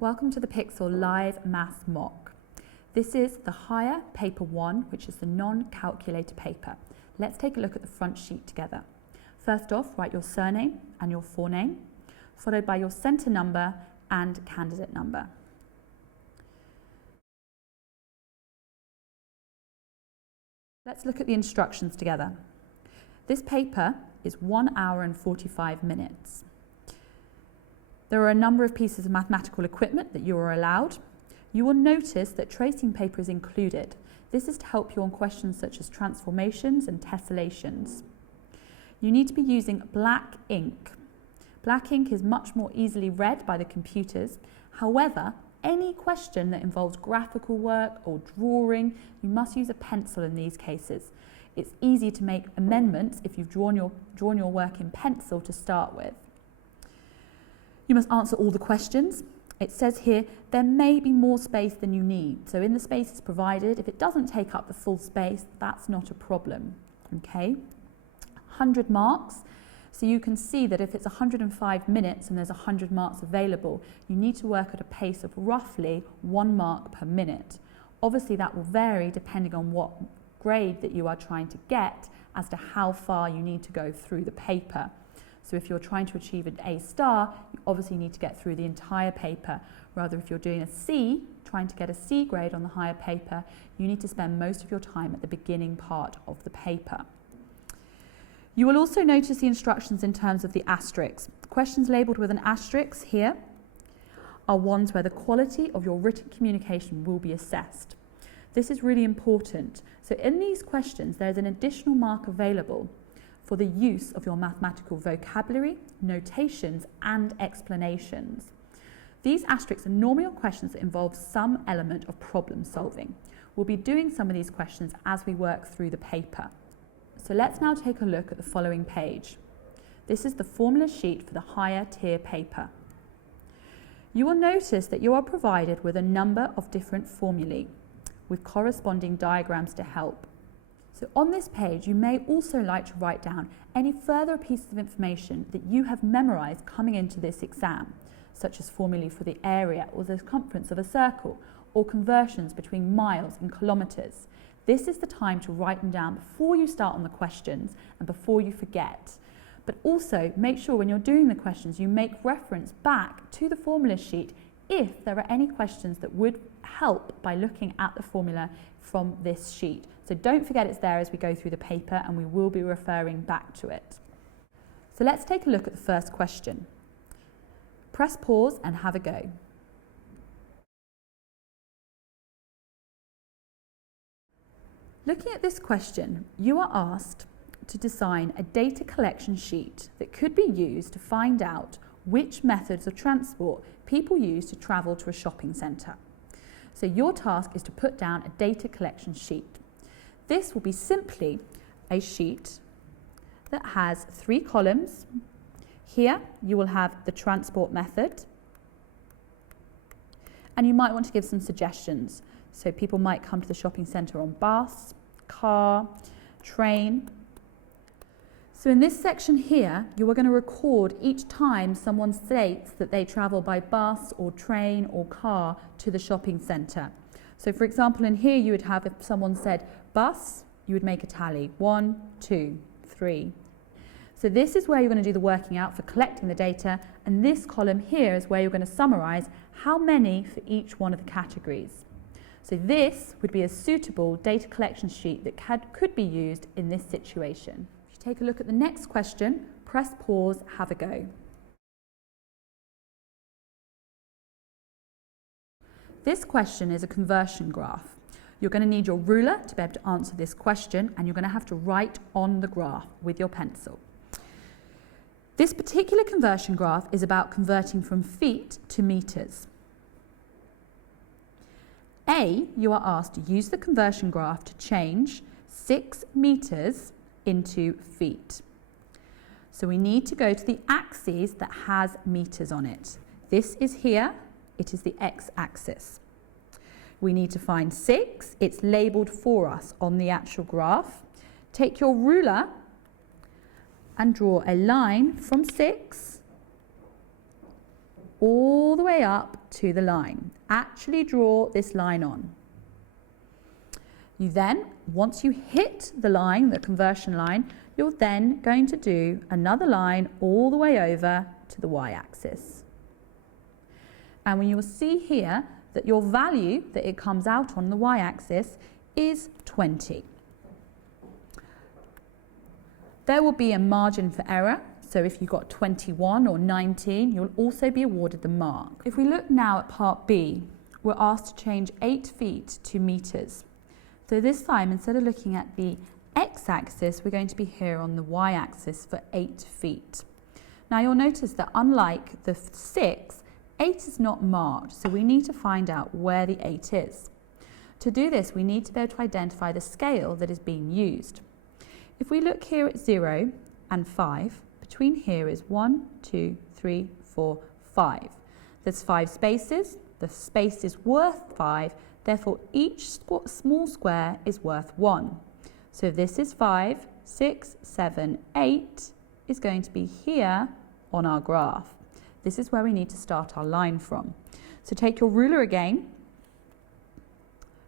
Welcome to the Pixl Live Maths Mock. This is the higher paper 1, which is the non-calculator paper. Let's take a look at the front sheet together. First off, write your surname and your forename, followed by your centre number and candidate number. Let's look at the instructions together. This paper is 1 hour and 45 minutes. There are a number of pieces of mathematical equipment that you are allowed. You will notice that tracing paper is included. This is to help you on questions such as transformations and tessellations. You need to be using black ink. Black ink is much more easily read by the computers. However, any question that involves graphical work or drawing, you must use a pencil in these cases. It's easy to make amendments if you've drawn your work in pencil to start with. You must answer all the questions. It says here there may be more space than you need. So in the spaces provided, if it doesn't take up the full space, that's not a problem. Okay, 100 marks. So you can see that if it's 105 minutes and there's 100 marks available, you need to work at a pace of roughly 1 mark per minute. Obviously that will vary depending on what grade that you are trying to get as to how far you need to go through the paper. So if you're trying to achieve an A star, you obviously need to get through the entire paper. Rather, if you're doing a C, trying to get a C grade on the higher paper, you need to spend most of your time at the beginning part of the paper. You will also notice the instructions in terms of the asterisks. Questions labelled with an asterisk here are ones where the quality of your written communication will be assessed. This is really important. So in these questions, there's an additional mark available for the use of your mathematical vocabulary, notations and explanations. These asterisks are normally on questions that involve some element of problem solving. We'll be doing some of these questions as we work through the paper. So let's now take a look at the following page. This is the formula sheet for the higher tier paper. You will notice that you are provided with a number of different formulae with corresponding diagrams to help. So on this page, you may also like to write down any further pieces of information that you have memorized coming into this exam, such as formulae for the area or the circumference of a circle, or conversions between miles and kilometers. This is the time to write them down before you start on the questions and before you forget. But also make sure when you're doing the questions, you make reference back to the formula sheet if there are any questions that would help by looking at the formula from this sheet. So don't forget it's there as we go through the paper, and we will be referring back to it. So let's take a look at the first question. Press pause and have a go. Looking at this question, you are asked to design a data collection sheet that could be used to find out which methods of transport people use to travel to a shopping centre. So your task is to put down a data collection sheet. This will be simply a sheet that has 3 columns. Here you will have the transport method, and you might want to give some suggestions. So people might come to the shopping centre on bus, car, train. So in this section here, you are going to record each time someone states that they travel by bus or train or car to the shopping centre. So for example, in here you would have, if someone said bus, you would make a tally, 1, 2, 3. So this is where you're going to do the working out for collecting the data, and this column here is where you're going to summarise how many for each one of the categories. So this would be a suitable data collection sheet that could be used in this situation. If you take a look at the next question, press pause, have a go. This question is a conversion graph. You're going to need your ruler to be able to answer this question, and you're going to have to write on the graph with your pencil. This particular conversion graph is about converting from feet to metres. A, you are asked to use the conversion graph to change 6 metres into feet. So we need to go to the axis that has metres on it. This is here, it is the x-axis. We need to find 6, it's labelled for us on the actual graph. Take your ruler and draw a line from 6 all all the way up to the line. Actually draw this line on. You then, once you hit the line, the conversion line, you're then going to do another line all the way over to the y-axis. And when you will see here that your value that it comes out on the y-axis is 20. There will be a margin for error, so if you got 21 or 19, you'll also be awarded the mark. If we look now at part B, we're asked to change 8 feet to meters. So this time, instead of looking at the x-axis, we're going to be here on the y-axis for 8 feet. Now you'll notice that unlike the 6, 8 is not marked, so we need to find out where the 8 is. To do this, we need to be able to identify the scale that is being used. If we look here at 0 and 5, between here is 1, 2, 3, 4, 5. There's 5 spaces, the space is worth 5, therefore each small square is worth 1. So this is 5, 6, 7, 8 is going to be here on our graph. This is where we need to start our line from. So take your ruler again,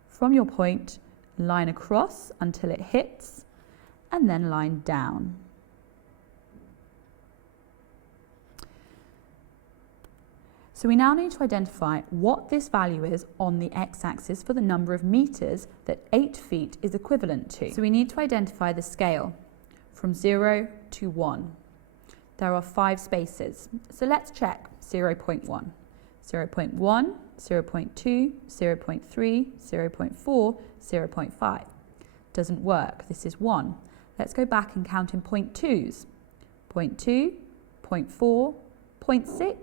from your point, line across until it hits, and then line down. So we now need to identify what this value is on the x-axis for the number of meters that 8 feet is equivalent to. So we need to identify the scale from 0 to 1. There are 5 spaces. So let's check 0.1. 0.1, 0.2, 0.3, 0.4, 0.5. Doesn't work. This is 1. Let's go back and count in 0.2s. 0.2, 0.4, 0.6,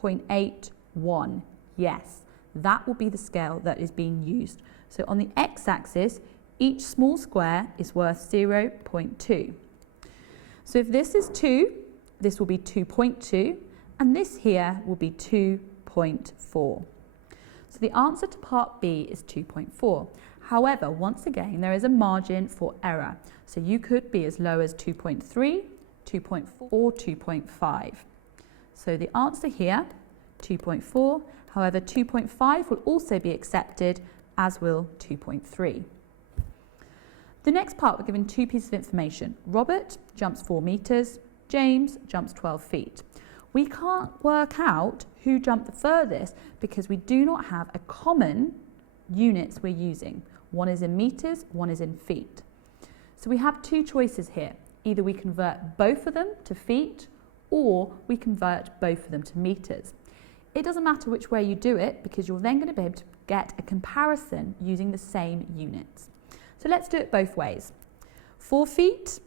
0.8, 1. Yes, that will be the scale that is being used. So on the x-axis, each small square is worth 0.2. So if this is 2, this will be 2.2, and this here will be 2.4. So the answer to part B is 2.4. However, once again, there is a margin for error. So you could be as low as 2.3, 2.4, or 2.5. So the answer here, 2.4, however 2.5 will also be accepted, as will 2.3. The next part, we're given 2 pieces of information. Robert jumps 4 meters, James jumps 12 feet. We can't work out who jumped the furthest because we do not have a common units we're using. One is in meters, one is in feet. So we have 2 choices here. Either we convert both of them to feet, or we convert both of them to meters. It doesn't matter which way you do it because you're then going to be able to get a comparison using the same units. So let's do it both ways. 4 meters,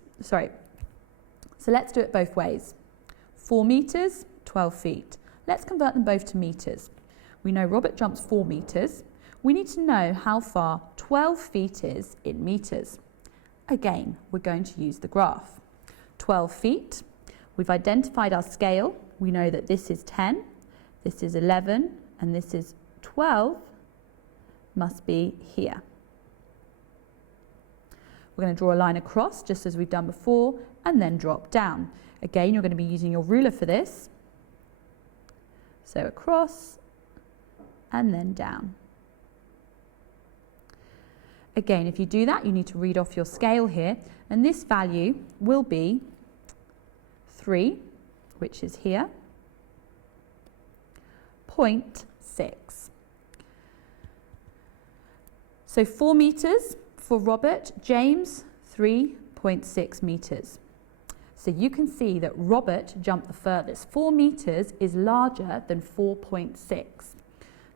12 feet. Let's convert them both to meters. We know Robert jumps 4 meters. We need to know how far 12 feet is in meters. Again, we're going to use the graph. 12 feet. We've identified our scale. We know that this is 10, this is 11, and this is 12, must be here. We're going to draw a line across, just as we've done before, and then drop down. Again, you're going to be using your ruler for this. So across, and then down. Again, if you do that, you need to read off your scale here, and this value will be 3, which is here, 0.6. So 4 meters for Robert, James 3.6 meters. So you can see that Robert jumped the furthest. 4 meters is larger than 4.6.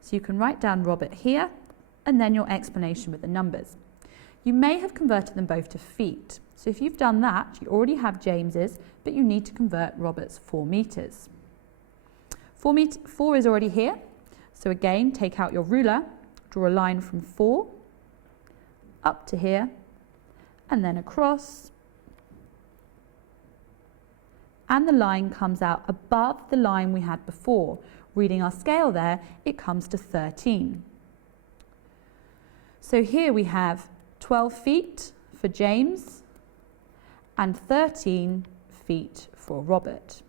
So you can write down Robert here and then your explanation with the numbers. You may have converted them both to feet. So if you've done that, you already have James's, but you need to convert Robert's 4 meters. 4 is already here. So again, take out your ruler, draw a line from 4 up to here, and then across. And the line comes out above the line we had before. Reading our scale there, it comes to 13. So here we have 12 feet for James and 13 feet for Robert.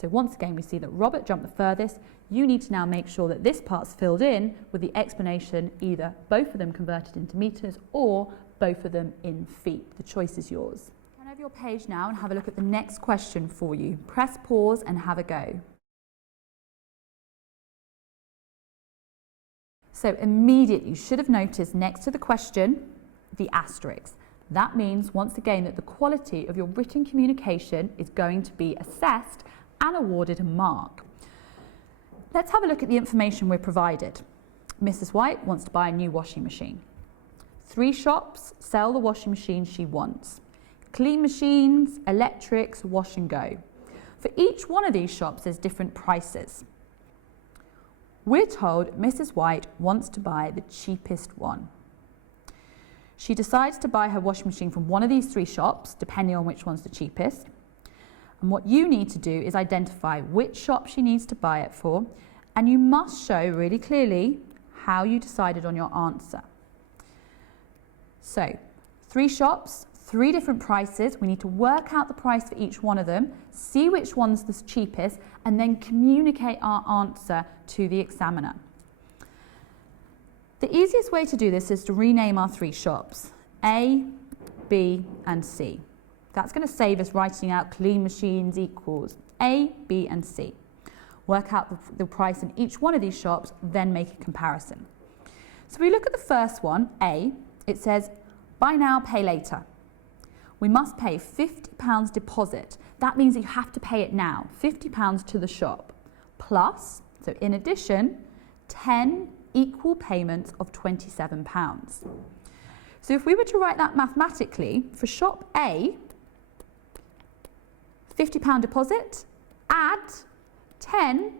So once again, we see that Robert jumped the furthest. You need to now make sure that this part's filled in with the explanation, either both of them converted into meters or both of them in feet. The choice is yours. Turn over your page now and have a look at the next question for you. Press pause and have a go. So immediately you should have noticed next to the question, the asterisk. That means once again that the quality of your written communication is going to be assessed and awarded a mark. Let's have a look at the information we're provided. Mrs. White wants to buy a new washing machine. 3 shops sell the washing machine she wants. Clean machines, electrics, wash and go. For each one of these shops there's different prices. We're told Mrs. White wants to buy the cheapest one. She decides to buy her washing machine from one of these 3 shops, depending on which one's the cheapest. And what you need to do is identify which shop she needs to buy it for, and you must show really clearly how you decided on your answer. So, 3 shops, 3 different prices. We need to work out the price for each one of them, see which one's the cheapest, and then communicate our answer to the examiner. The easiest way to do this is to rename our 3 shops, A, B and C. That's going to save us writing out clean machines equals A, B and C. Work out the price in each one of these shops, then make a comparison. So if we look at the first one, A, it says buy now, pay later. We must pay £50 deposit. That means that you have to pay it now, £50 to the shop, plus, so in addition, 10 equal payments of £27. So if we were to write that mathematically, for shop A, £50 deposit, add 10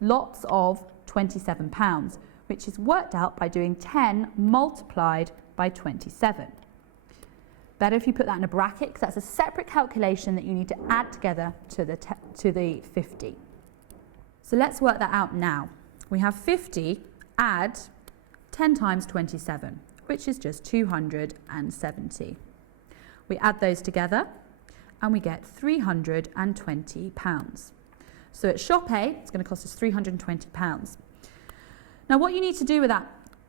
lots of £27, which is worked out by doing 10 multiplied by 27. Better if you put that in a bracket, because that's a separate calculation that you need to add together to the 50. So let's work that out now. We have 50 add 10 times 27, which is just 270. We add those together and we get £320. So at shop A, it's going to cost us £320. Now what you need to do with that,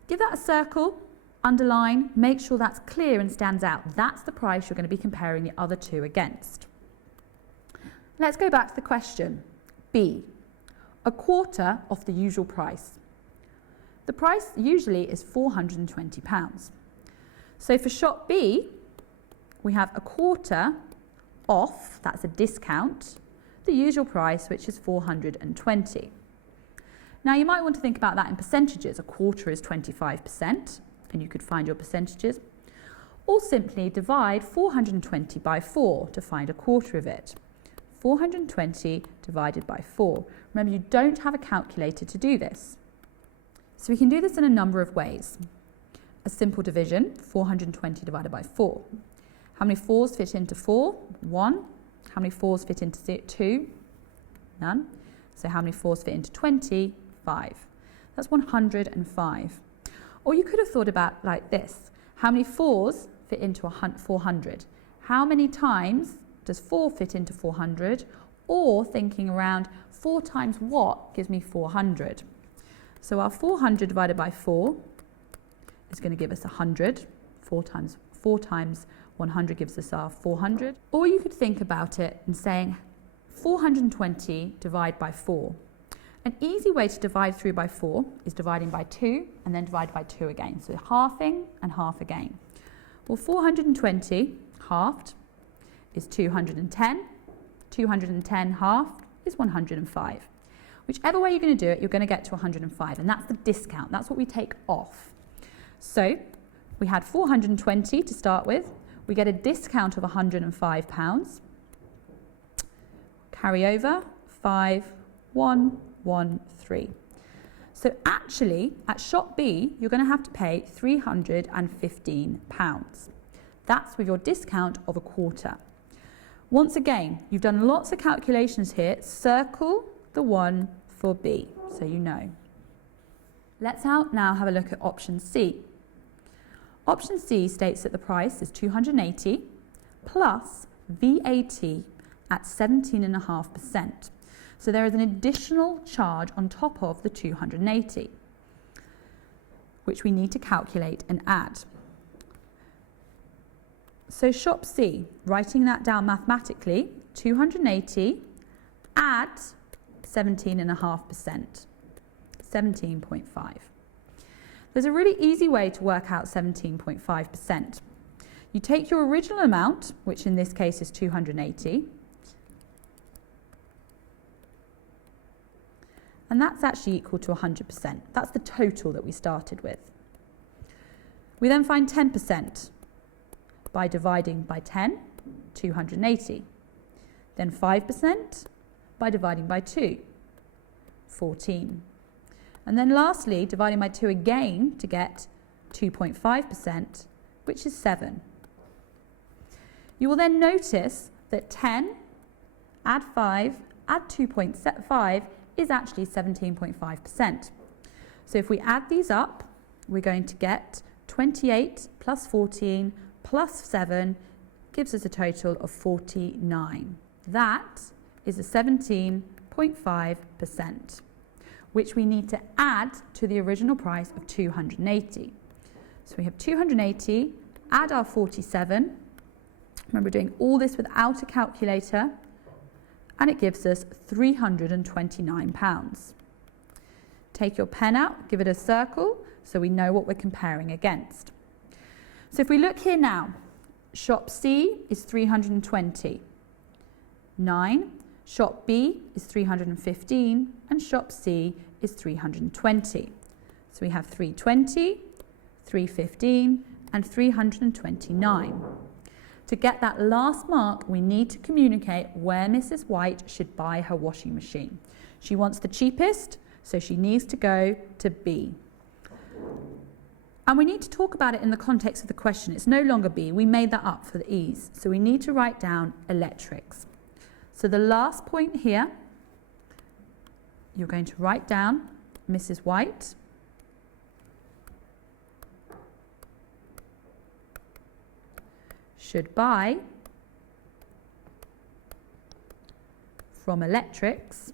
give that a circle, underline, make sure that's clear and stands out. That's the price you're going to be comparing the other 2 against. Let's go back to the question. B, a quarter of the usual price. The price usually is £420. So for shop B, we have a quarter off, that's a discount, the usual price, which is £420. Now you might want to think about that in percentages. A quarter is 25%, and you could find your percentages. Or simply divide 420 by 4 to find a quarter of it. 420 divided by 4. Remember, you don't have a calculator to do this. So we can do this in a number of ways. A simple division, 420 divided by 4. How many 4s fit into 4? 1. How many 4s fit into 2? None. So how many 4s fit into 20? 5. That's 105. Or you could have thought about like this. How many 4s fit into 400? How many times does 4 fit into 400? Or thinking around 4 times what gives me 400? So our 400 divided by 4 is going to give us 100. 4 times 100 gives us our 400. Or you could think about it and saying 420 divided by 4. An easy way to divide through by 4 is dividing by 2 and then divide by 2 again. So halving and half again. Well, 420 halved is 210. 210 halved is 105. Whichever way you're going to do it, you're going to get to 105, and that's the discount. That's what we take off. So we had 420 to start with. We get a discount of £105. Carry over 5113. So actually, at shop B, you're going to have to pay £315. That's with your discount of a quarter. Once again, you've done lots of calculations here. Circle the one for B, so you know. Let's now have a look at option C. Option C states that the price is 280 plus VAT at 17.5%. So there is an additional charge on top of the 280, which we need to calculate and add. So shop C, writing that down mathematically, 280 add 17.5%, 17.5. There's a really easy way to work out 17.5%. You take your original amount, which in this case is 280, and that's actually equal to 100%. That's the total that we started with. We then find 10% by dividing by 10, 280. Then 5% by dividing by 2, 14. And then lastly, dividing by 2 again to get 2.5%, which is 7. You will then notice that 10 add 5 add 2.5 is actually 17.5%. So if we add these up, we're going to get 28 plus 14 plus 7 gives us a total of 49. That is a 17.5%, which we need to add to the original price of 280. So we have 280, add our 47. Remember, doing all this without a calculator, and it gives us £329. Take your pen out, give it a circle, so we know what we're comparing against. So if we look here now, shop C is 320, 9, shop B is 315, and shop C is 320. So we have 320, 315, and 329. To get that last mark, we need to communicate where Mrs. White should buy her washing machine. She wants the cheapest, so she needs to go to B. And we need to talk about it in the context of the question. It's no longer B. We made that up for the ease. So we need to write down electrics. So the last point here, you're going to write down Mrs. White should buy from electrics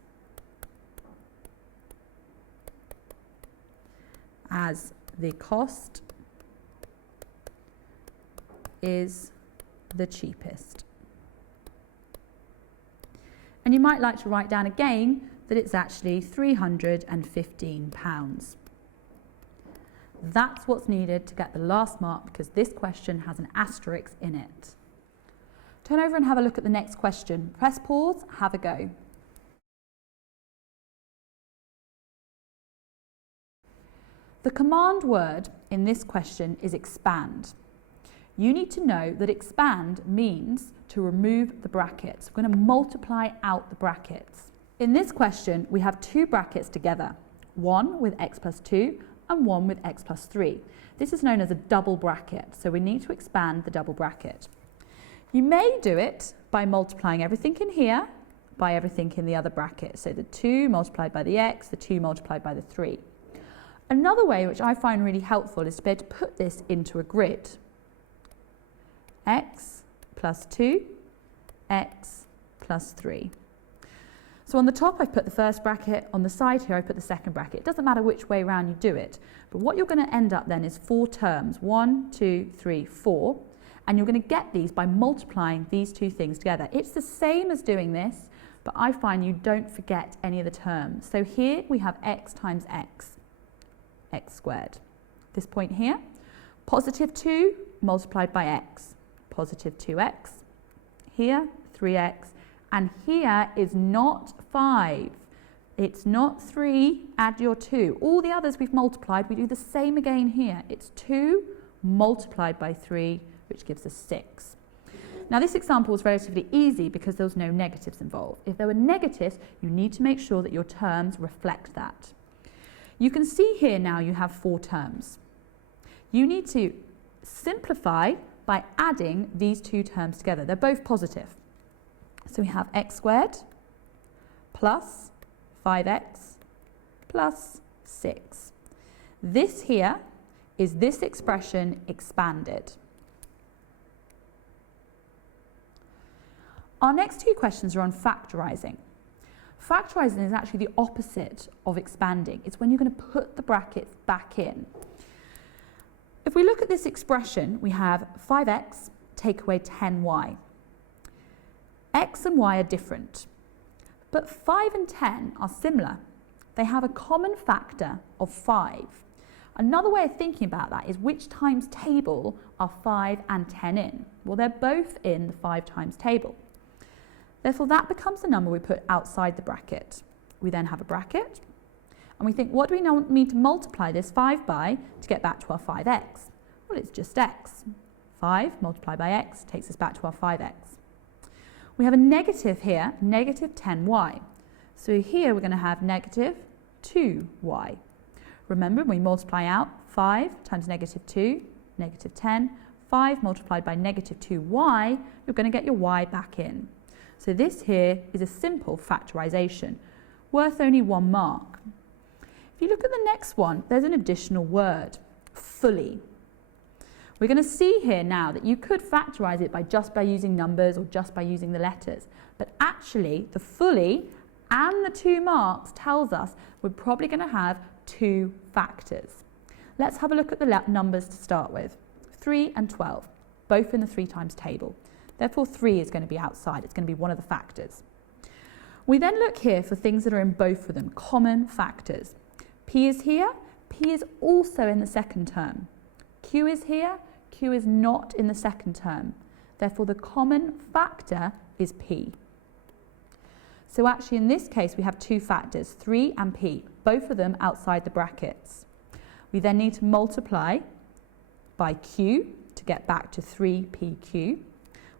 as the cost is the cheapest. And you might like to write down again that it's actually £315. That's what's needed to get the last mark, because this question has an asterisk in it. Turn over and have a look at the next question. Press pause, have a go. The command word in this question is expand. You need to know that expand means to remove the brackets. We're going to multiply out the brackets. In this question, we have two brackets together, one with x plus 2 and one with x plus 3. This is known as a double bracket, so we need to expand the double bracket. You may do it by multiplying everything in here by everything in the other bracket. So the 2 multiplied by the x, the 2 multiplied by the 3. Another way, which I find really helpful, is to be able to put this into a grid. X plus 2, x plus 3. So on the top I've put the first bracket, on the side here I put the second bracket. It doesn't matter which way around you do it, but what you're going to end up then is 4 terms, 1, 2, 3, 4, and you're going to get these by multiplying these two things together. It's the same as doing this, but I find you don't forget any of the terms. So here we have x times x, x squared. This point here, positive 2 multiplied by x, positive 2x. Here, 3x. And here is not 5. It's not 3, add your 2. All the others we've multiplied, we do the same again here. It's 2 multiplied by 3, which gives us 6. Now this example was relatively easy because there was no negatives involved. If there were negatives, you need to make sure that your terms reflect that. You can see here now you have 4 terms. You need to simplify by adding these two terms together. They're both positive. So we have x squared plus 5x plus 6. This here is this expression expanded. Our next two questions are on factorising. Factorising is actually the opposite of expanding. It's when you're going to put the brackets back in. If we look at this expression, we have 5x take away 10y. X and y are different, but 5 and 10 are similar. They have a common factor of 5. Another way of thinking about that is which times table are 5 and 10 in? Well, they're both in the 5 times table. Therefore, that becomes the number we put outside the bracket. We then have a bracket, and we think, what do we now need to multiply this 5 by to get back to our 5x? Well, it's just x. 5 multiplied by x takes us back to our 5x. We have a negative here, negative 10y. So here we're going to have negative 2y. Remember, when we multiply out 5 times negative 2, negative 10, 5 multiplied by negative 2y, you're going to get your y back in. So this here is a simple factorisation, worth only 1 mark. If you look at the next one, there's an additional word, fully. We're going to see here now that you could factorise it just by using numbers or just by using the letters, but actually the fully and the 2 marks tells us we're probably going to have 2 factors. Let's have a look at the numbers to start with. 3 and 12, both in the 3 times table. Therefore 3 is going to be outside, it's going to be one of the factors. We then look here for things that are in both of them, common factors. P is here, P is also in the second term. Q is here, Q is not in the second term. Therefore the common factor is P. So actually in this case we have 2 factors, 3 and P, both of them outside the brackets. We then need to multiply by Q to get back to 3PQ.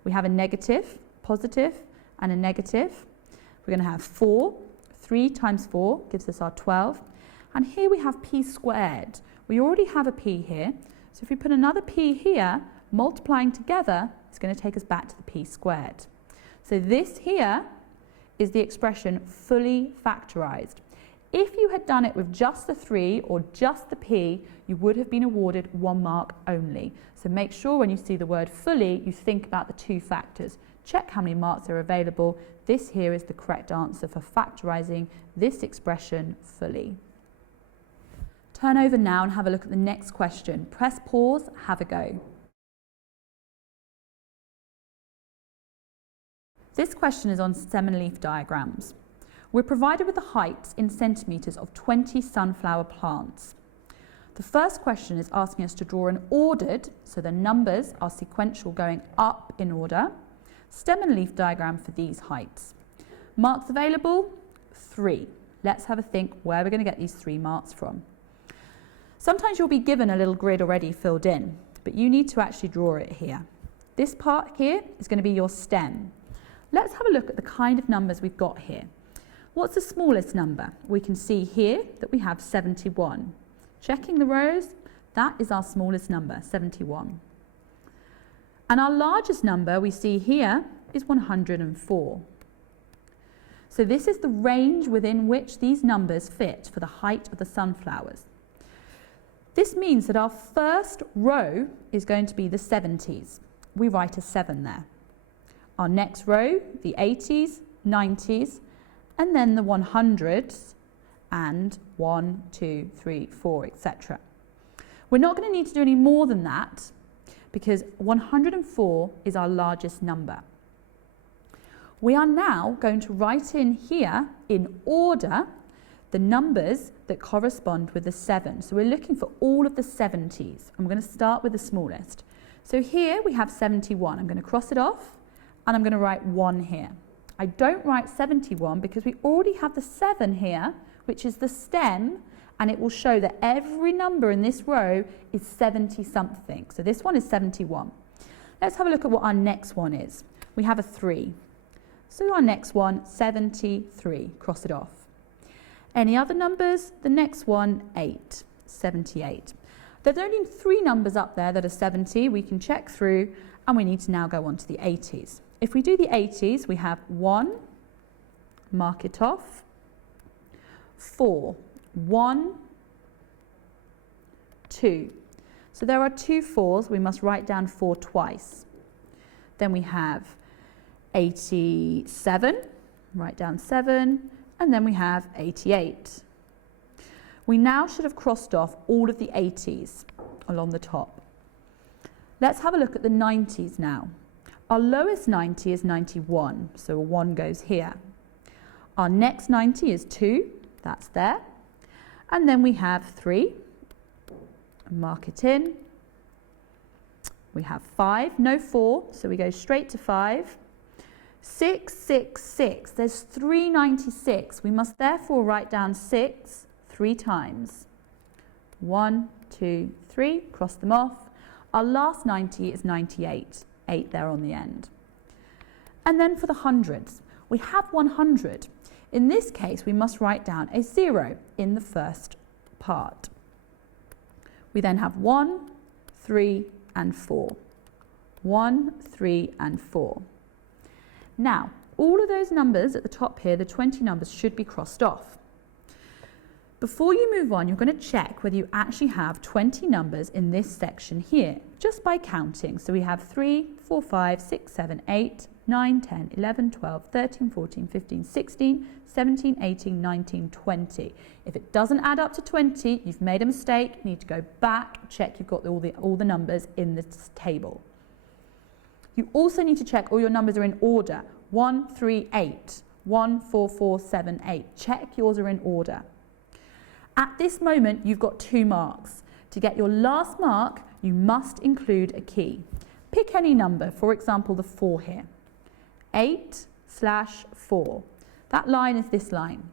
We have a negative, positive and a negative. We're going to have 4, 3 times 4 gives us our 12. And here we have P squared. We already have a P here. So if we put another P here, multiplying together is going to take us back to the P squared. So this here is the expression fully factorised. If you had done it with just the 3 or just the P, you would have been awarded 1 mark only. So make sure when you see the word fully, you think about the 2 factors. Check how many marks are available. This here is the correct answer for factorising this expression fully. Turn over now and have a look at the next question. Press pause, have a go. This question is on stem and leaf diagrams. We're provided with the heights in centimetres of 20 sunflower plants. The first question is asking us to draw an ordered, so the numbers are sequential going up in order, stem and leaf diagram for these heights. Marks available? 3. Let's have a think where we're going to get these 3 marks from. Sometimes you'll be given a little grid already filled in, but you need to actually draw it here. This part here is going to be your stem. Let's have a look at the kind of numbers we've got here. What's the smallest number? We can see here that we have 71. Checking the rows, that is our smallest number, 71. And our largest number we see here is 104. So this is the range within which these numbers fit for the height of the sunflowers. This means that our first row is going to be the 70s. We write a 7 there. Our next row, the 80s, 90s, and then the 100s, and 1, 2, 3, 4, etc. We're not going to need to do any more than that because 104 is our largest number. We are now going to write in here in order the numbers that correspond with the 7. So we're looking for all of the 70s, and we're going to start with the smallest. So here we have 71. I'm going to cross it off, and I'm going to write 1 here. I don't write 71 because we already have the 7 here, which is the stem, and it will show that every number in this row is 70 something. So this one is 71. Let's have a look at what our next one is. We have a 3. So our next one, 73. Cross it off. Any other numbers? The next one, 8. 78. There's only 3 numbers up there that are 70. We can check through, and we need to now go on to the 80s. If we do the 80s, we have 1, mark it off, 4, 1, 2. So there are 2 4s, we must write down 4 twice. Then we have 87, write down 7, and then we have 88. We now should have crossed off all of the 80s along the top. Let's have a look at the 90s now. Our lowest 90 is 91, so a 1 goes here. Our next 90 is 2, that's there. And then we have 3, mark it in. We have 5, no 4, so we go straight to 5. 6, 6, 6, there's 396. We must therefore write down 6 3 times. 1, 2, 3, cross them off. Our last 90 is 98, 8 there on the end. And then for the hundreds, we have 100. In this case, we must write down a 0 in the first part. We then have 1, 3, and 4. 1, 3, and 4. Now, all of those numbers at the top here, the 20 numbers, should be crossed off. Before you move on, you're going to check whether you actually have 20 numbers in this section here, just by counting. So we have 3, 4, 5, 6, 7, 8, 9, 10, 11, 12, 13, 14, 15, 16, 17, 18, 19, 20. If it doesn't add up to 20, you've made a mistake. You need to go back, check you've got all the numbers in this table. You also need to check all your numbers are in order. 1, 3, 8. 1, 4, 4, 7, 8. Check yours are in order. At this moment, you've got 2 marks. To get your last mark, you must include a key. Pick any number, for example, the 4 here. 8/4. That line is this line.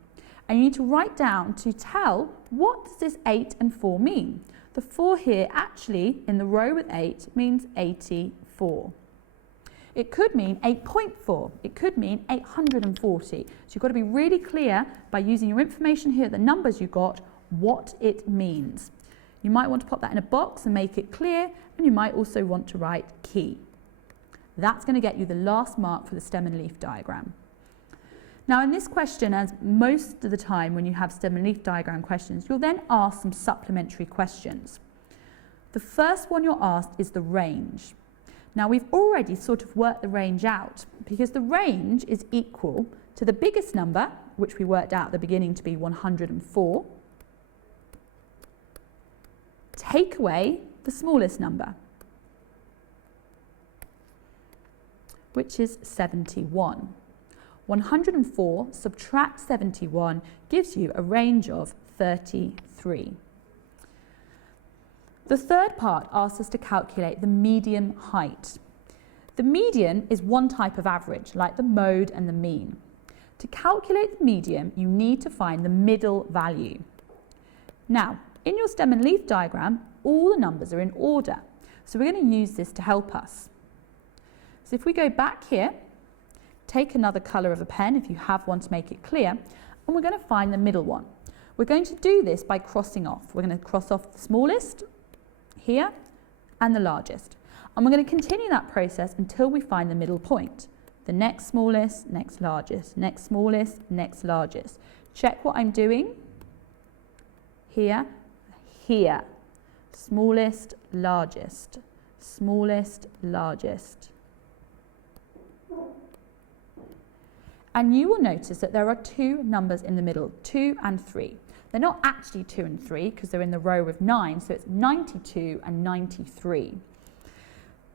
And you need to write down to tell what does this 8 and 4 mean. The 4 here actually, in the row with 8, means 84. It could mean 8.4. It could mean 840. So you've got to be really clear by using your information here, the numbers you got, what it means. You might want to pop that in a box and make it clear, and you might also want to write key. That's going to get you the last mark for the stem and leaf diagram. Now in this question, as most of the time when you have stem and leaf diagram questions, you'll then ask some supplementary questions. The first one you're asked is the range. Now we've already sort of worked the range out because the range is equal to the biggest number, which we worked out at the beginning to be 104, take away the smallest number, which is 71. 104 subtract 71 gives you a range of 33. The third part asks us to calculate the median height. The median is one type of average, like the mode and the mean. To calculate the median, you need to find the middle value. Now, in your stem and leaf diagram, all the numbers are in order. So we're going to use this to help us. So if we go back here, take another colour of a pen if you have one to make it clear, and we're going to find the middle one. We're going to do this by crossing off. We're going to cross off the smallest here and the largest. And we're going to continue that process until we find the middle point. The next smallest, next largest, next smallest, next largest. Check what I'm doing. Here, here. Smallest, largest. Smallest, largest. And you will notice that there are 2 numbers in the middle, 2 and 3. They're not actually 2 and 3 because they're in the row of 9, so it's 92 and 93.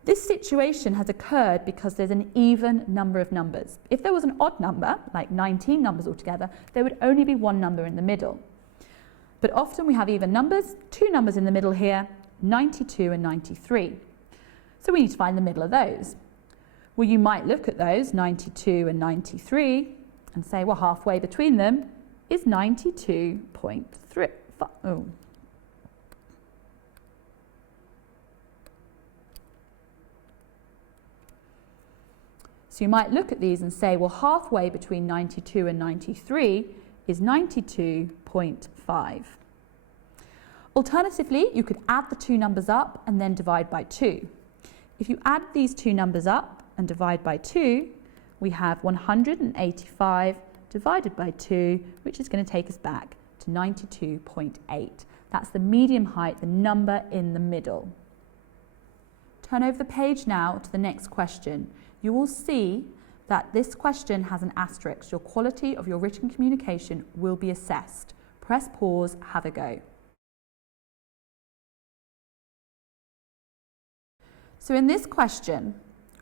This situation has occurred because there's an even number of numbers. If there was an odd number, like 19 numbers altogether, there would only be 1 number in the middle. But often we have even numbers, 2 numbers in the middle here, 92 and 93. So we need to find the middle of those. Well, you might look at those, 92 and 93, and say, well, halfway between them is 92.3. Oh. So you might look at these and say, well, halfway between 92 and 93 is 92.5. Alternatively, you could add the 2 numbers up and then divide by 2. If you add these 2 numbers up and divide by 2, we have 185 divided by 2, which is going to take us back to 92.8. That's the median height, the number in the middle. Turn over the page now to the next question. You will see that this question has an asterisk. Your quality of your written communication will be assessed. Press pause, have a go. So in this question,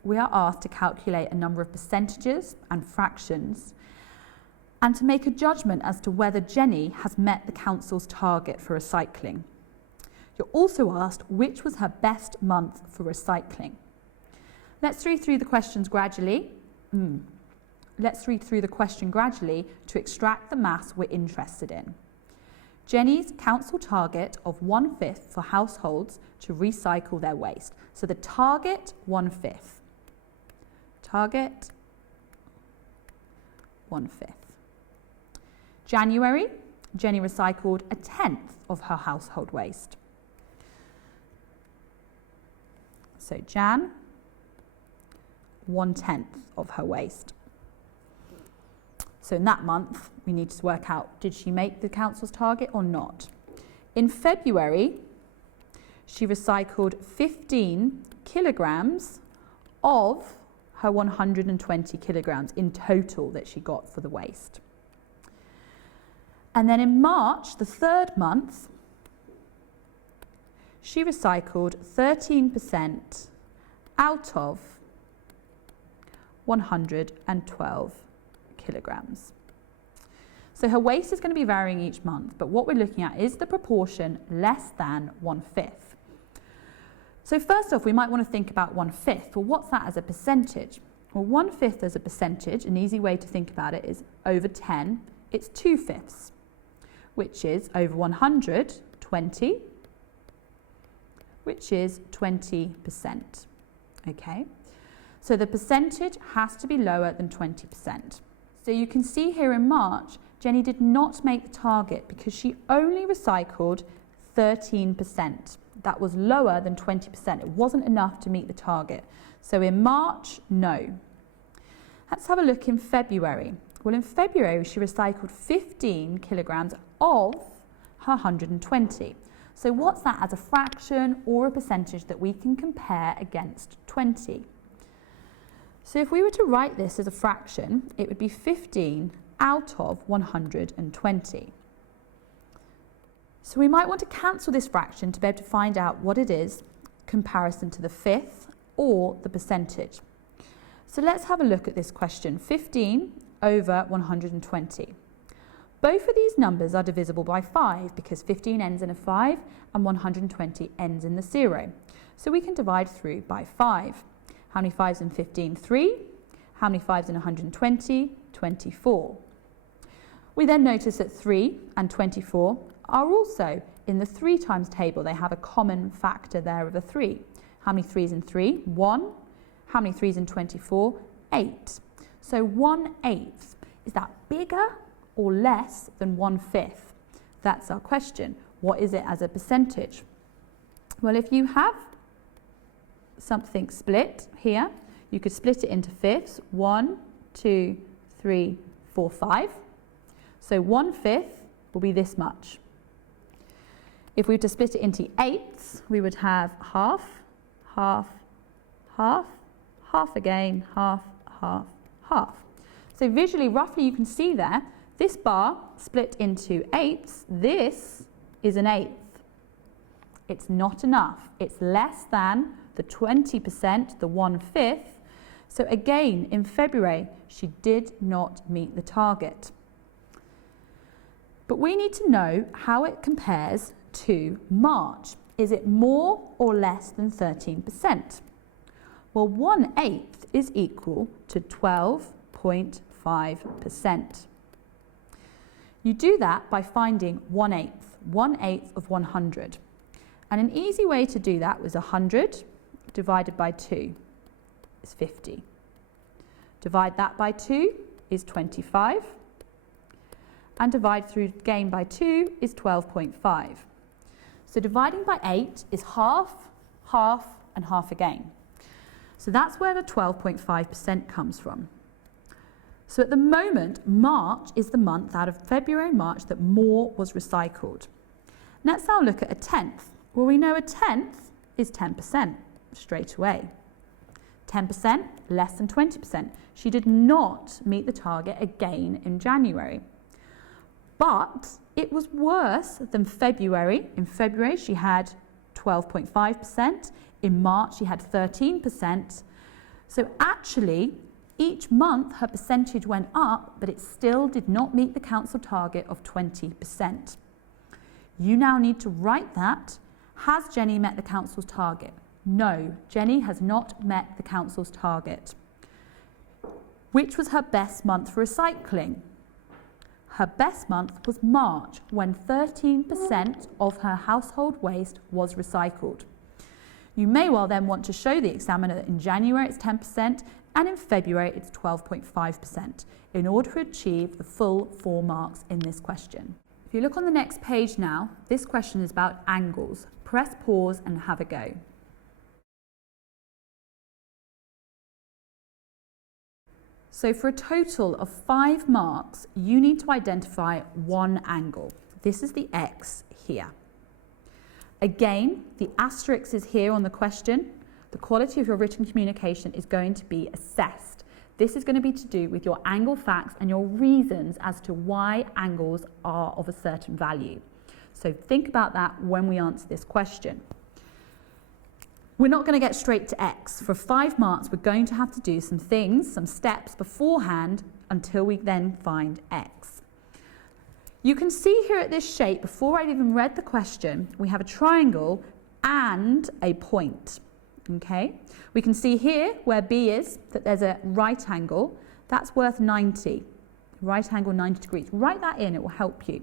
we are asked to calculate a number of percentages and fractions and to make a judgment as to whether Jenny has met the council's target for recycling. You're also asked which was her best month for recycling. Let's read through the questions gradually. Let's read through the question gradually to extract the maths we're interested in. Jenny's council target of 1/5 for households to recycle their waste. So the target, 1/5. Target, 1/5. January, Jenny recycled 1/10 of her household waste. So Jan, 1/10 of her waste. So in that month, we need to work out, did she make the council's target or not? In February, she recycled 15 kilograms of her 120 kilograms in total that she got for the waste. And then in March, the third month, she recycled 13% out of 112 kilograms. So her waste is going to be varying each month, but what we're looking at is the proportion less than 1/5. So first off, we might want to think about 1/5. Well, what's that as a percentage? Well, 1/5 as a percentage, an easy way to think about it is over 10, it's 2/5, which is over 100, 20, which is 20%. Okay, so the percentage has to be lower than 20%. So you can see here in March, Jenny did not make the target because she only recycled 13%. That was lower than 20%. It wasn't enough to meet the target. So in March, no. Let's have a look in February. Well, in February, she recycled 15 kilograms of her 120. So what's that as a fraction or a percentage that we can compare against 20? So if we were to write this as a fraction, it would be 15 out of 120. So we might want to cancel this fraction to be able to find out what it is, comparison to the fifth or the percentage. So let's have a look at this question, 15 over 120. Both of these numbers are divisible by 5 because 15 ends in a 5 and 120 ends in the 0. So we can divide through by 5. How many 5s in 15? 3. How many 5s in 120? 24. We then notice that 3 and 24 are also in the 3 times table. They have a common factor there of a 3. How many 3s in 3? 1. How many 3s in 24? 8. So 1/8. Is that bigger or less than 1/5? That's our question. What is it as a percentage? Well, if you have something split here, you could split it into fifths. 1, 2, 3, 4, 5. So 1/5 will be this much. If we were to split it into eighths, we would have half, half, half, half again, half, half, half. So visually, roughly, you can see there, this bar split into eighths, this is an eighth. It's not enough. It's less than the 20%, the 1/5. So again, in February, she did not meet the target. But we need to know how it compares to March. Is it more or less than 13%? Well, 1/8 is equal to 12.5%. You do that by finding 1/8 of 100. And an easy way to do that was 100 divided by 2 is 50. Divide that by 2 is 25. And divide through again by 2 is 12.5. So dividing by 8 is half, half, and half again. So that's where the 12.5% comes from. So at the moment, March is the month out of February and March that more was recycled. Let's now look at 1/10. Well, we know 1/10 is 10% straight away. 10%, less than 20%. She did not meet the target again in January. But it was worse than February. In February, she had 12.5%. In March, she had 13%. So actually, each month her percentage went up, but it still did not meet the council target of 20%. You now need to write that. Has Jenny met the council's target? No, Jenny has not met the council's target. Which was her best month for recycling? Her best month was March, when 13% of her household waste was recycled. You may well then want to show the examiner that in January it's 10% and in February it's 12.5% in order to achieve the full 4 marks in this question. If you look on the next page now, this question is about angles. Press pause and have a go. So for a total of 5 marks, you need to identify one angle. This is the X here. Again, the asterisk is here on the question. The quality of your written communication is going to be assessed. This is going to be to do with your angle facts and your reasons as to why angles are of a certain value. So think about that when we answer this question. We're not going to get straight to X. For 5 marks, we're going to have to do some things, some steps beforehand until we then find X. You can see here at this shape, before I've even read the question, we have a triangle and a point. Okay? We can see here where B is, that there's a right angle. That's worth 90. Right angle 90 degrees. Write that in, it will help you.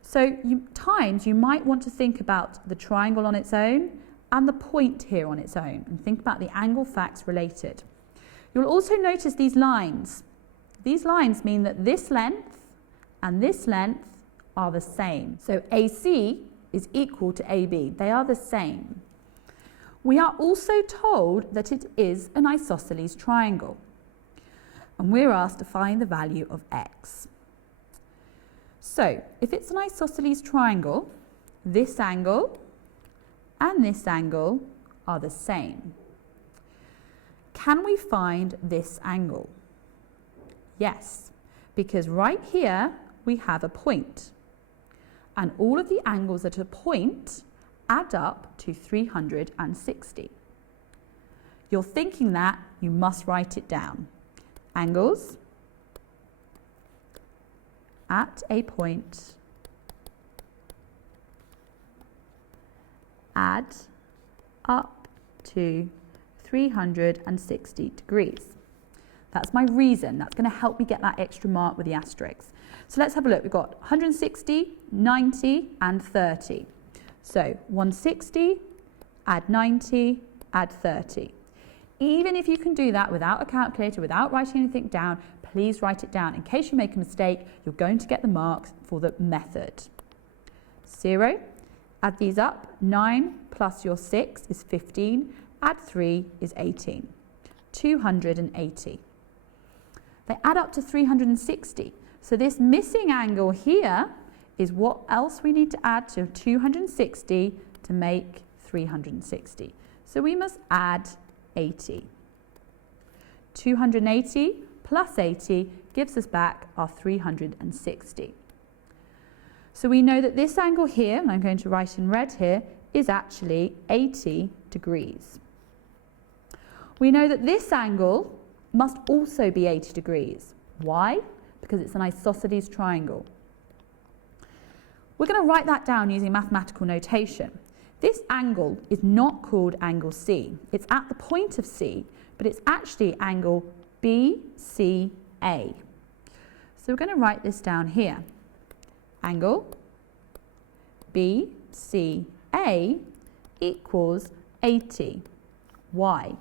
So times you might want to think about the triangle on its own and the point here on its own, and think about the angle facts related. You'll also notice these lines. These lines mean that this length and this length are the same. So AC is equal to AB. They are the same. We are also told that it is an isosceles triangle, and we're asked to find the value of X. So if it's an isosceles triangle, this angle and this angle are the same. Can we find this angle? Yes, because right here we have a point, and all of the angles at a point add up to 360. You're thinking that, you must write it down. Angles at a point add up to 360 degrees. That's my reason. That's going to help me get that extra mark with the asterisk. So let's have a look. We've got 160, 90 and 30. So 160, add 90, add 30. Even if you can do that without a calculator, without writing anything down, please write it down. In case you make a mistake, you're going to get the marks for the method. 0, add these up. 9 plus your 6 is 15, add 3 is 18. 280. They add up to 360. So this missing angle here is what else we need to add to 260 to make 360. So we must add 80. 280 plus 80 gives us back our 360. So we know that this angle here, and I'm going to write in red here, is actually 80 degrees. We know that this angle must also be 80 degrees. Why? Because it's an isosceles triangle. We're going to write that down using mathematical notation. This angle is not called angle C. It's at the point of C, but it's actually angle BCA. So we're going to write this down here. Angle BCA equals 80. Why?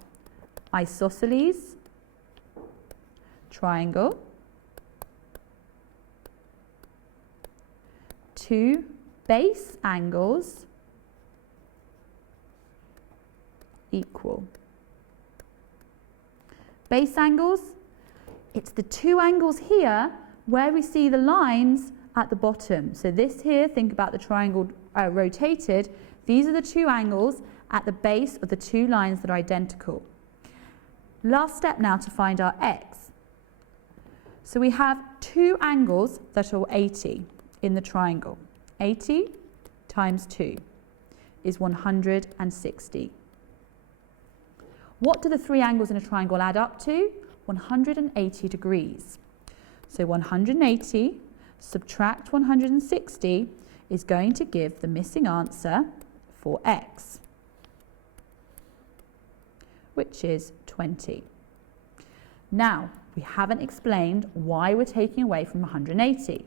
Isosceles triangle, two base angles equal. Base angles, it's the two angles here where we see the lines at the bottom. So this here, think about the triangle rotated. These are the two angles at the base of the two lines that are identical. Last step now to find our x. So we have two angles that are 80 in the triangle. 80 times 2 is 160. What do the three angles in a triangle add up to? 180 degrees. So 180 subtract 160 is going to give the missing answer for x, which is 20. Now, we haven't explained why we're taking away from 180.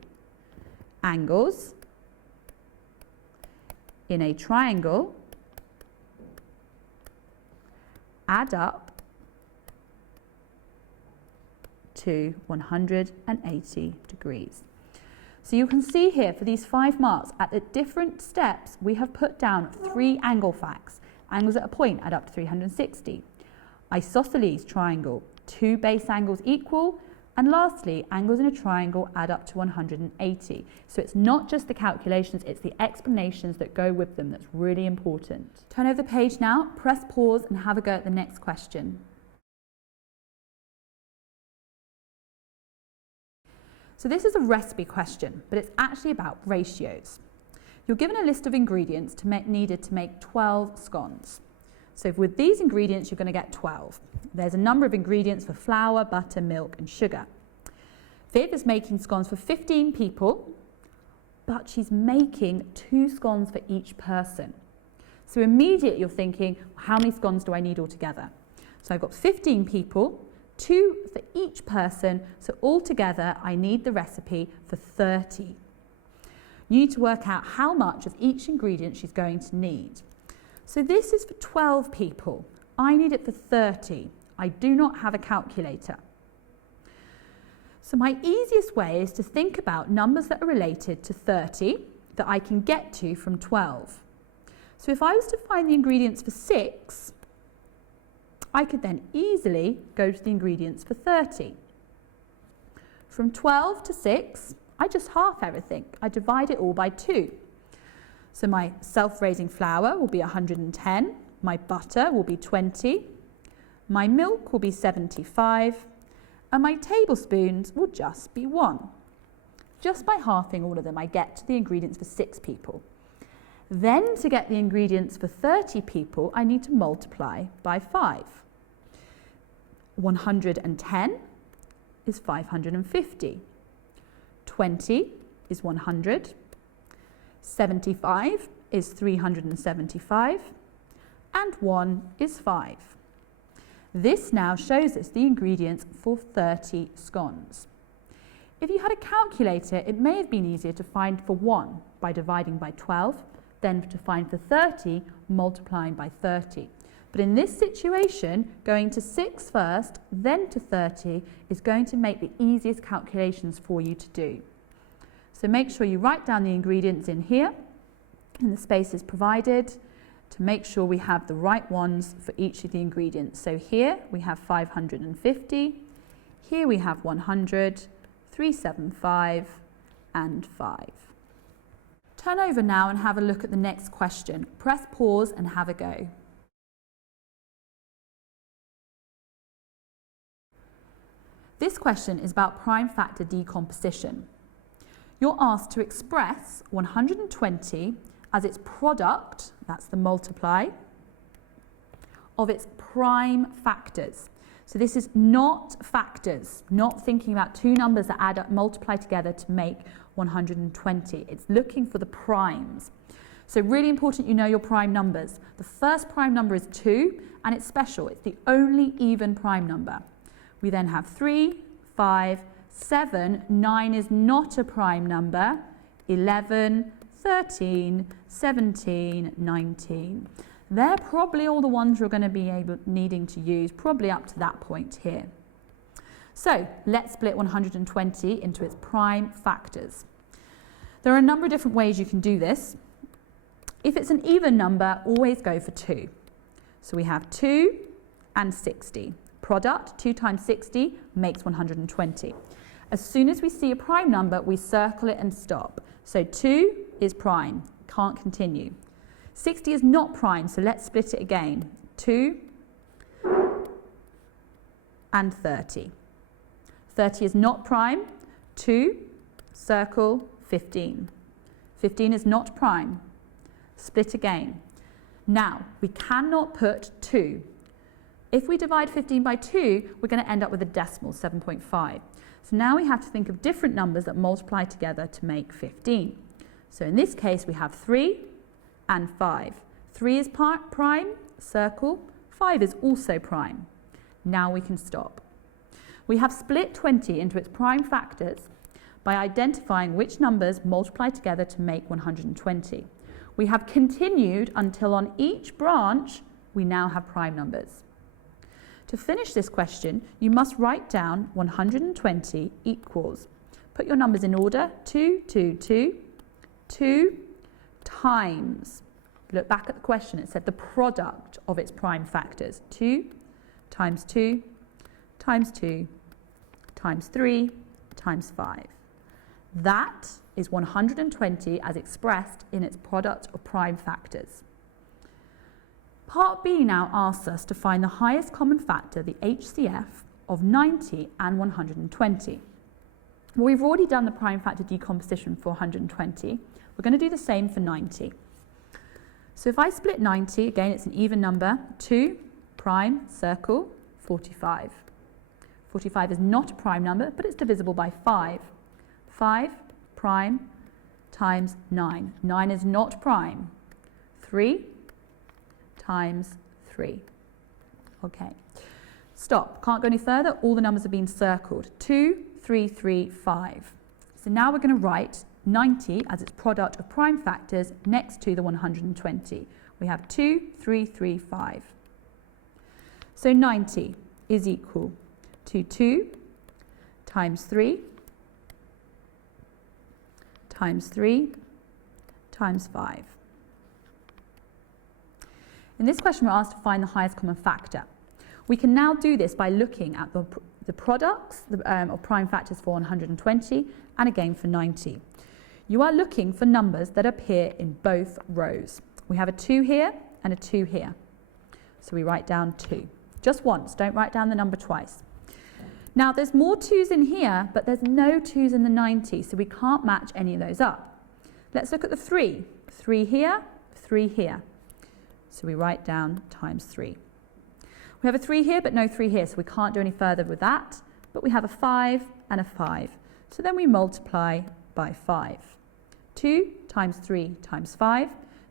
Angles in a triangle add up to 180 degrees. So you can see here for these 5 marks, at the different steps, we have put down 3 angle facts. Angles at a point add up to 360. Isosceles triangle, 2 base angles equal. And lastly, angles in a triangle add up to 180. So it's not just the calculations, it's the explanations that go with them that's really important. Turn over the page now, press pause and have a go at the next question. So this is a recipe question, but it's actually about ratios. You're given a list of ingredients needed to make 12 scones. So with these ingredients, you're going to get 12. There's a number of ingredients for flour, butter, milk, and sugar. Viv is making scones for 15 people, but she's making 2 scones for each person. So immediately you're thinking, how many scones do I need altogether? So I've got 15 people, 2 for each person, so altogether I need the recipe for 30. You need to work out how much of each ingredient she's going to need. So this is for 12 people. I need it for 30. I do not have a calculator. So my easiest way is to think about numbers that are related to 30 that I can get to from 12. So if I was to find the ingredients for 6, I could then easily go to the ingredients for 30. From 12 to 6, I just half everything. I divide it all by 2. So my self-raising flour will be 110, my butter will be 20, my milk will be 75, and my tablespoons will just be 1. Just by halving all of them, I get to the ingredients for 6 people. Then to get the ingredients for 30 people, I need to multiply by 5. 110 is 550. 20 is 100. 75 is 375. And 1 is 5. This now shows us the ingredients for 30 scones. If you had a calculator, it may have been easier to find for 1 by dividing by 12, then to find for 30, multiplying by 30. But in this situation, going to 6 first, then to 30 is going to make the easiest calculations for you to do. So make sure you write down the ingredients in here, in the spaces provided, to make sure we have the right ones for each of the ingredients. So here we have 550, here we have 100, 375 and 5. Turn over now and have a look at the next question. Press pause and have a go. This question is about prime factor decomposition. You're asked to express 120 as its product, that's the multiply, of its prime factors. So this is not factors, not thinking about 2 numbers that add up, multiply together to make 120. It's looking for the primes. So really important you know your prime numbers. The first prime number is 2 and it's special. It's the only even prime number. We then have 3, 5, 7, 9 is not a prime number, 11, 13, 17, 19. They're probably all the ones you're going to be needing to use, probably up to that point here. So let's split 120 into its prime factors. There are a number of different ways you can do this. If it's an even number, always go for 2. So we have 2 and 60. Product, 2 times 60 makes 120. As soon as we see a prime number, we circle it and stop. So 2 is prime, can't continue. 60 is not prime, so let's split it again. 2 and 30. 30 is not prime. 2, circle, 15. 15 is not prime. Split again. Now, we cannot put 2. If we divide 15 by 2, we're going to end up with a decimal, 7.5. So now we have to think of different numbers that multiply together to make 15. So in this case, we have 3 and 5. 3 is prime, circle. 5 is also prime. Now we can stop. We have split 20 into its prime factors by identifying which numbers multiply together to make 120. We have continued until on each branch we now have prime numbers. To finish this question, you must write down 120 equals. Put your numbers in order. 2, 2, 2, 2 times. Look back at the question. It said the product of its prime factors. 2 times 2 times 2 times 3 times 5. That is 120 as expressed in its product of prime factors. Part B now asks us to find the highest common factor, the HCF, of 90 and 120. Well, we've already done the prime factor decomposition for 120. We're going to do the same for 90. So if I split 90, again it's an even number, 2, prime, circle, 45. 45 is not a prime number, but it's divisible by 5. 5, prime, times 9. 9 is not prime. 3 times 3. Okay. Stop. Can't go any further. All the numbers have been circled. 2, 3, 3, 5. So now we're going to write 90 as its product of prime factors next to the 120. We have 2, 3, 3, 5. So 90 is equal to 2 times 3 times 3 times 5. In this question, we're asked to find the highest common factor. We can now do this by looking at the products of prime factors for 120 and again for 90. You are looking for numbers that appear in both rows. We have a 2 here and a 2 here. So we write down 2. Just once, don't write down the number twice. Now there's more 2's in here, but there's no 2's in the 90, so we can't match any of those up. Let's look at the 3. 3 here, 3 here. So we write down times 3. We have a 3 here, but no 3 here, so we can't do any further with that. But we have a 5 and a 5. So then we multiply by 5. 2 times 3 times 5.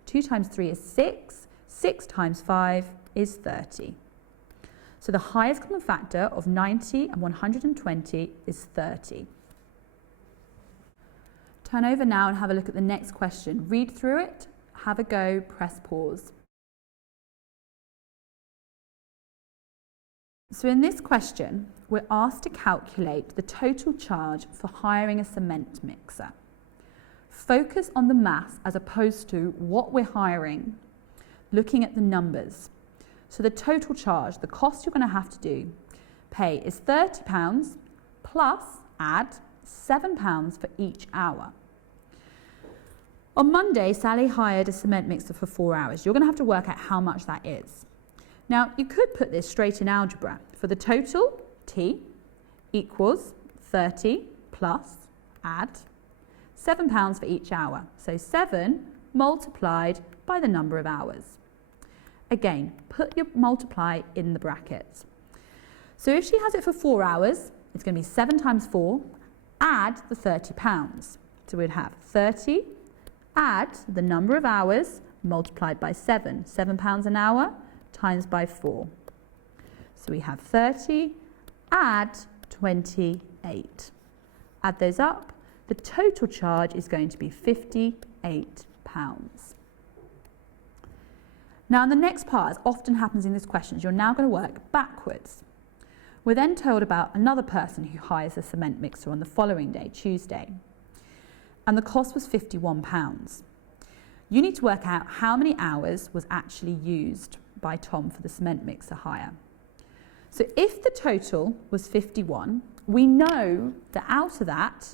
2 times 3 is 6. 6 times 5 is 30. So the highest common factor of 90 and 120 is 30. Turn over now and have a look at the next question. Read through it, have a go, press pause. So in this question, we're asked to calculate the total charge for hiring a cement mixer. Focus on the maths as opposed to what we're hiring, looking at the numbers. So the total charge, the cost you're going to have to pay is £30 plus add £7 for each hour. On Monday, Sally hired a cement mixer for 4 hours. You're going to have to work out how much that is. Now, you could put this straight in algebra. For the total, T equals 30 plus add £7 for each hour. So 7 multiplied by the number of hours. Again, put your multiply in the brackets. So if she has it for 4 hours, it's going to be 7 times 4, add the £30. So we'd have 30, add the number of hours multiplied by 7. £7 an hour times by 4. So we have 30, add 28. Add those up. The total charge is going to be £58. Now in the next part, as often happens in these questions, you're now going to work backwards. We're then told about another person who hires a cement mixer on the following day, Tuesday, and the cost was £51. You need to work out how many hours was actually used by Tom for the cement mixer hire. So if the total was 51, we know that out of that,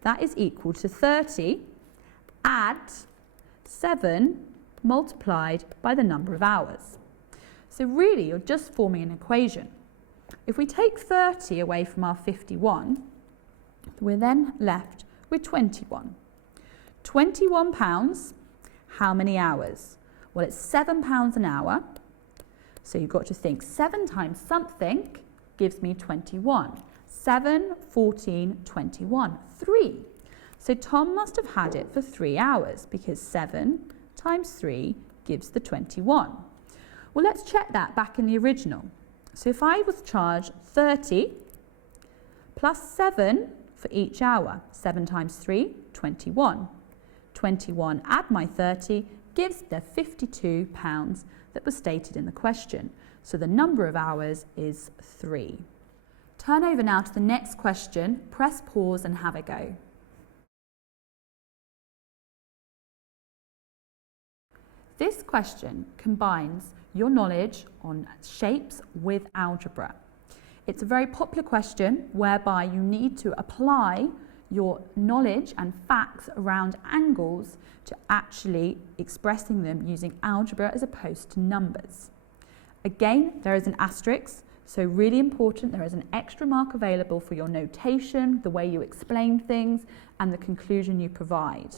that is equal to 30, add 7, multiplied by the number of hours. So really, you're just forming an equation. If we take 30 away from our 51, we're then left with 21. £21, how many hours? Well, it's £7 an hour. So you've got to think 7 times something gives me 21. 7, 14, 21, 3. So Tom must have had it for 3 hours because 7 times 3 gives the 21. Well, let's check that back in the original. So if I was charged 30 plus 7 for each hour, 7 times 3, 21. 21 add my 30 gives the £52 that was stated in the question. So the number of hours is 3. Turn over now to the next question, press pause and have a go. This question combines your knowledge on shapes with algebra. It's a very popular question whereby you need to apply your knowledge and facts around angles to actually expressing them using algebra as opposed to numbers. Again, there is an asterisk, so really important, there is an extra mark available for your notation, the way you explain things, and the conclusion you provide.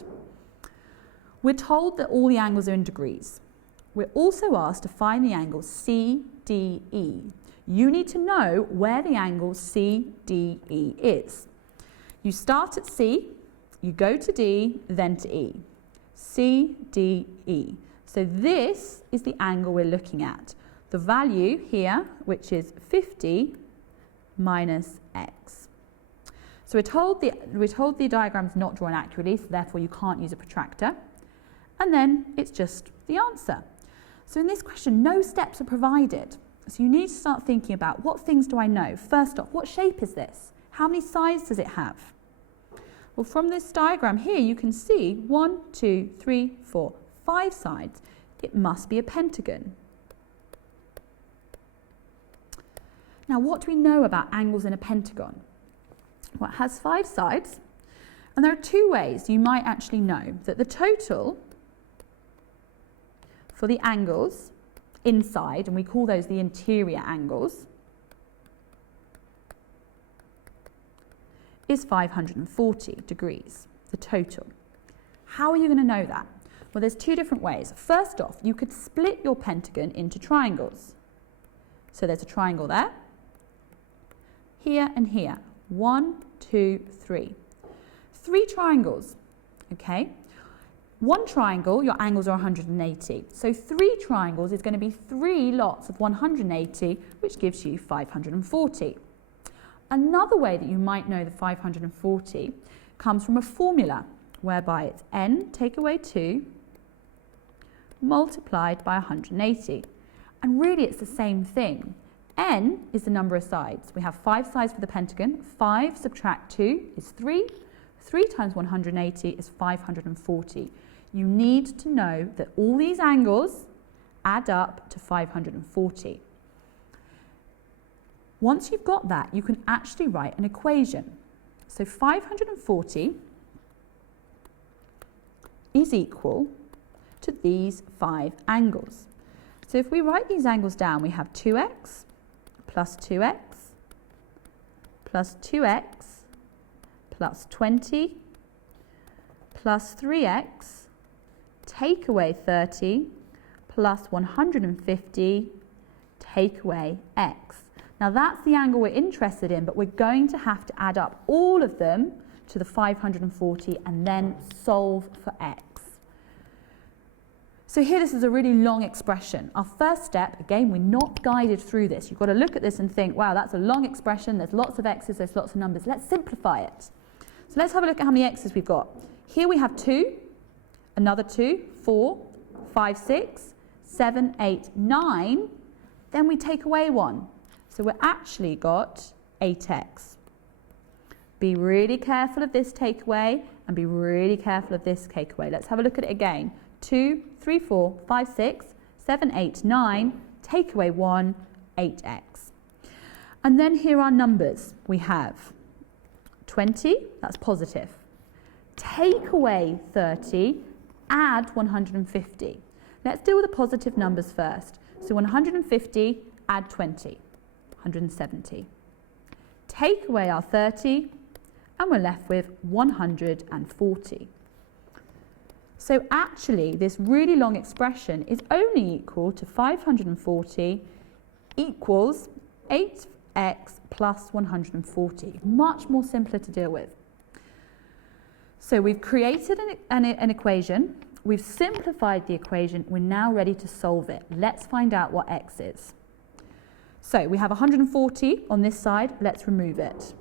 We're told that all the angles are in degrees. We're also asked to find the angle CDE. You need to know where the angle CDE is. You start at C, you go to D, then to E. CDE. So this is the angle we're looking at. The value here, which is 50 minus x. So we're told the diagram's not drawn accurately, so therefore you can't use a protractor. And then it's just the answer. So in this question, no steps are provided. So you need to start thinking about what things do I know? First off, what shape is this? How many sides does it have? Well, from this diagram here, you can see 1, 2, 3, 4, 5 sides. It must be a pentagon. Now, what do we know about angles in a pentagon? Well, it has 5 sides, and there are 2 ways you might actually know that the total for the angles inside, and we call those the interior angles, is 540 degrees, the total. How are you going to know that? Well, there's 2 different ways. First off, you could split your pentagon into triangles. So there's a triangle there, here and here. 1, 2, 3. 3 triangles, okay? 1 triangle, your angles are 180. So 3 triangles is going to be 3 lots of 180, which gives you 540. Another way that you might know the 540 comes from a formula whereby it's n take away 2 multiplied by 180. And really it's the same thing. N is the number of sides. We have 5 sides for the pentagon. 5 subtract 2 is 3. 3 times 180 is 540. You need to know that all these angles add up to 540. Once you've got that, you can actually write an equation. So 540 is equal to these 5 angles. So if we write these angles down, we have 2x plus 2x plus 2x plus 20 plus 3x take away 30 plus 150 take away x. Now that's the angle we're interested in, but we're going to have to add up all of them to the 540 and then solve for x. So here this is a really long expression. Our first step, again, we're not guided through this. You've got to look at this and think, wow, that's a long expression, there's lots of x's, there's lots of numbers. Let's simplify it. So let's have a look at how many x's we've got. Here we have 2, another 2, 4, 5, 6, 7, 8, 9. Then we take away 1. So we've actually got 8x. Be really careful of this takeaway and be really careful of this takeaway. Let's have a look at it again. 2, 3, 4, 5, 6, 7, 8, 9, take away 1, 8x. And then here are numbers. We have 20, that's positive. Take away 30, add 150. Let's deal with the positive numbers first. So 150, add 20. 170. Take away our 30 and we're left with 140. So actually this really long expression is only equal to 540 equals 8x plus 140. Much more simpler to deal with. So we've created an equation, we've simplified the equation, we're now ready to solve it. Let's find out what x is. So we have 140 on this side, let's remove it.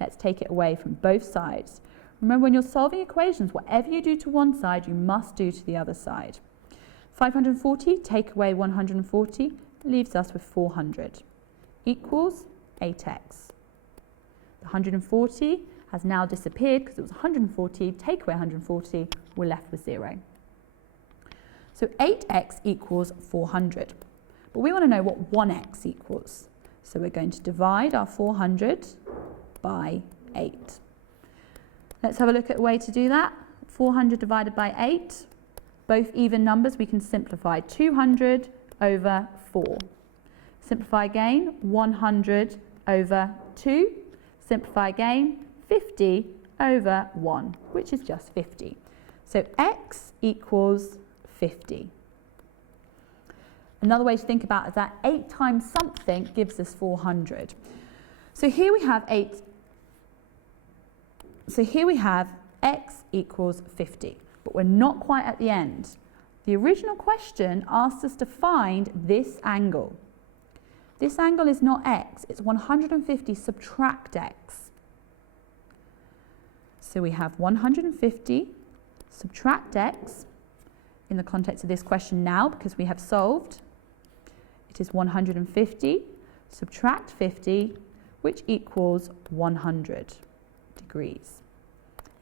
Let's take it away from both sides. Remember, when you're solving equations, whatever you do to one side, you must do to the other side. 540, take away 140, leaves us with 400, equals 8x. The 140 has now disappeared because it was 140, take away 140, we're left with 0. So 8x equals 400. But we want to know what 1x equals. So we're going to divide our 400 by 8. Let's have a look at a way to do that. 400 divided by 8, both even numbers, we can simplify. 200 over 4. Simplify again, 100 over 2. Simplify again, 50 over 1, which is just 50. So x equals 50. Another way to think about it is that 8 times something gives us 400. So here we have x equals 50, but we're not quite at the end. The original question asked us to find this angle. This angle is not x, it's 150 subtract x. So we have 150 subtract x in the context of this question now, because we have solved. It is 150 subtract 50, which equals 100 degrees.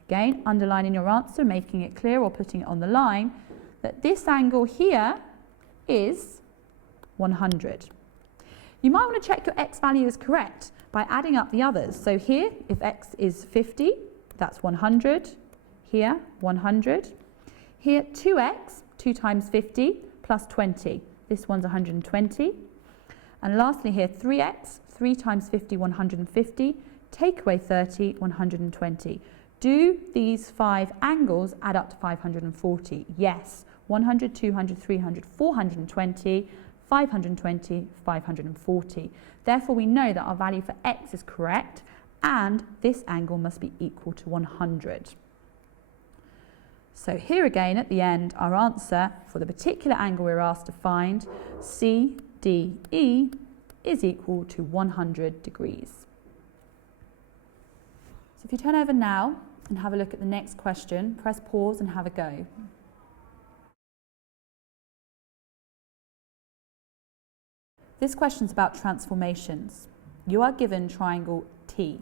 Again, underlining your answer, making it clear or putting it on the line, that this angle here is 100. You might want to check your x value is correct by adding up the others. So here, if x is 50, that's 100. Here, 100. Here, 2x, 2 times 50, plus 20. This one's 120. And lastly here, 3x, 3 times 50, 150. Take away 30, 120. Do these 5 angles add up to 540? Yes. 100, 200, 300, 420, 520, 540. Therefore, we know that our value for x is correct, and this angle must be equal to 100. So here again at the end, our answer for the particular angle we're asked to find, CDE, is equal to 100 degrees. So if you turn over now and have a look at the next question, press pause and have a go. This question's about transformations. You are given triangle T.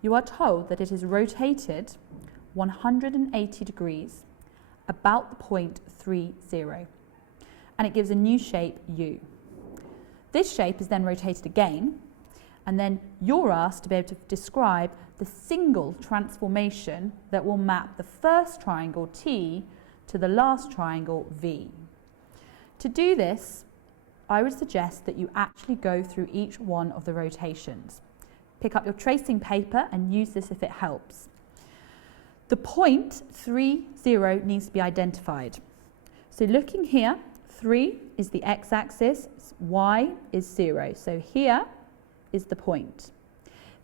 You are told that it is rotated 180 degrees about the point 30, and it gives a new shape U. This shape is then rotated again, and then you're asked to be able to describe the single transformation that will map the first triangle T to the last triangle V. To do this, I would suggest that you actually go through each one of the rotations. Pick up your tracing paper and use this if it helps. The point 30 needs to be identified. So looking here, 3 is the x-axis, y is 0. So here is the point.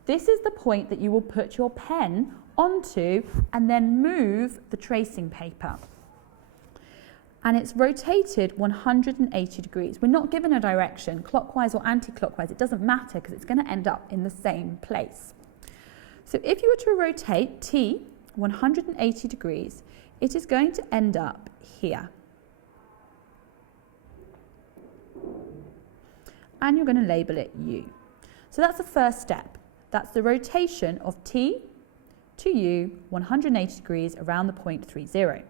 This is the point that you will put your pen onto and then move the tracing paper. And it's rotated 180 degrees. We're not given a direction, clockwise or anti-clockwise. It doesn't matter because it's going to end up in the same place. So if you were to rotate T 180 degrees, it is going to end up here. And you're going to label it U. So that's the first step. That's the rotation of T to U 180 degrees around the point 30.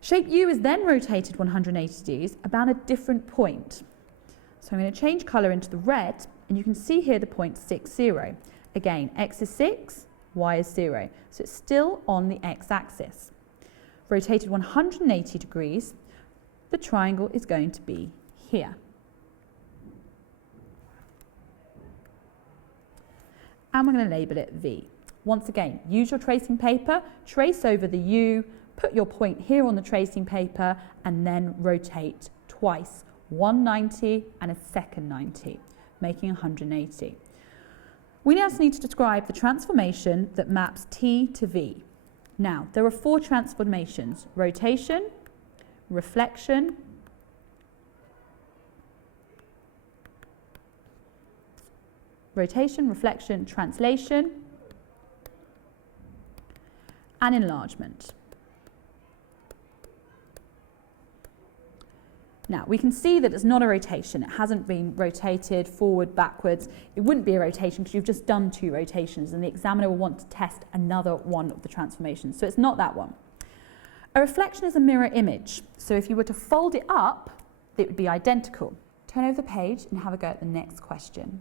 Shape U is then rotated 180 degrees about a different point. So I'm going to change colour into the red, and you can see here the point 60. Again, x is 6, y is 0. So it's still on the x-axis. Rotated 180 degrees, the triangle is going to be here. and we're going to label it V. Once again, use your tracing paper, trace over the U, put your point here on the tracing paper, and then rotate twice, one 90 and a second 90, making 180. We now need to describe the transformation that maps T to V. Now, there are 4 transformations: rotation, reflection, translation, and enlargement. Now, we can see that it's not a rotation. It hasn't been rotated forward, backwards. It wouldn't be a rotation because you've just done 2 rotations, and the examiner will want to test another one of the transformations. So it's not that one. A reflection is a mirror image. So if you were to fold it up, it would be identical. Turn over the page and have a go at the next question.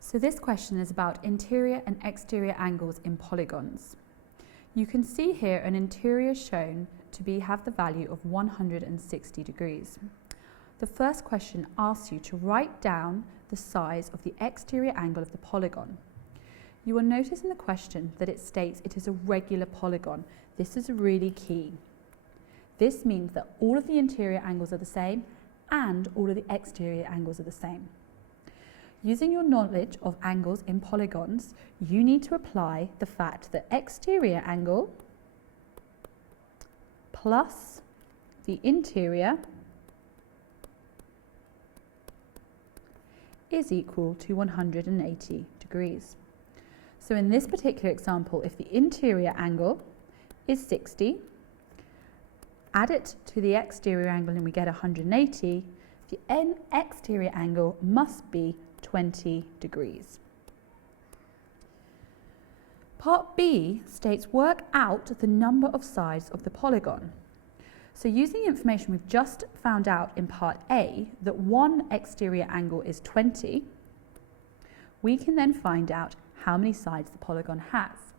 So this question is about interior and exterior angles in polygons. You can see here an interior shown to have the value of 160 degrees. The first question asks you to write down the size of the exterior angle of the polygon. You will notice in the question that it states it is a regular polygon. This is really key. This means that all of the interior angles are the same and all of the exterior angles are the same. Using your knowledge of angles in polygons, you need to apply the fact that exterior angle plus the interior is equal to 180 degrees. So in this particular example, if the interior angle is 60, add it to the exterior angle and we get 180, the exterior angle must be 20 degrees. Part B states work out the number of sides of the polygon. So using the information we've just found out in part A, that one exterior angle is 20, we can then find out how many sides the polygon has.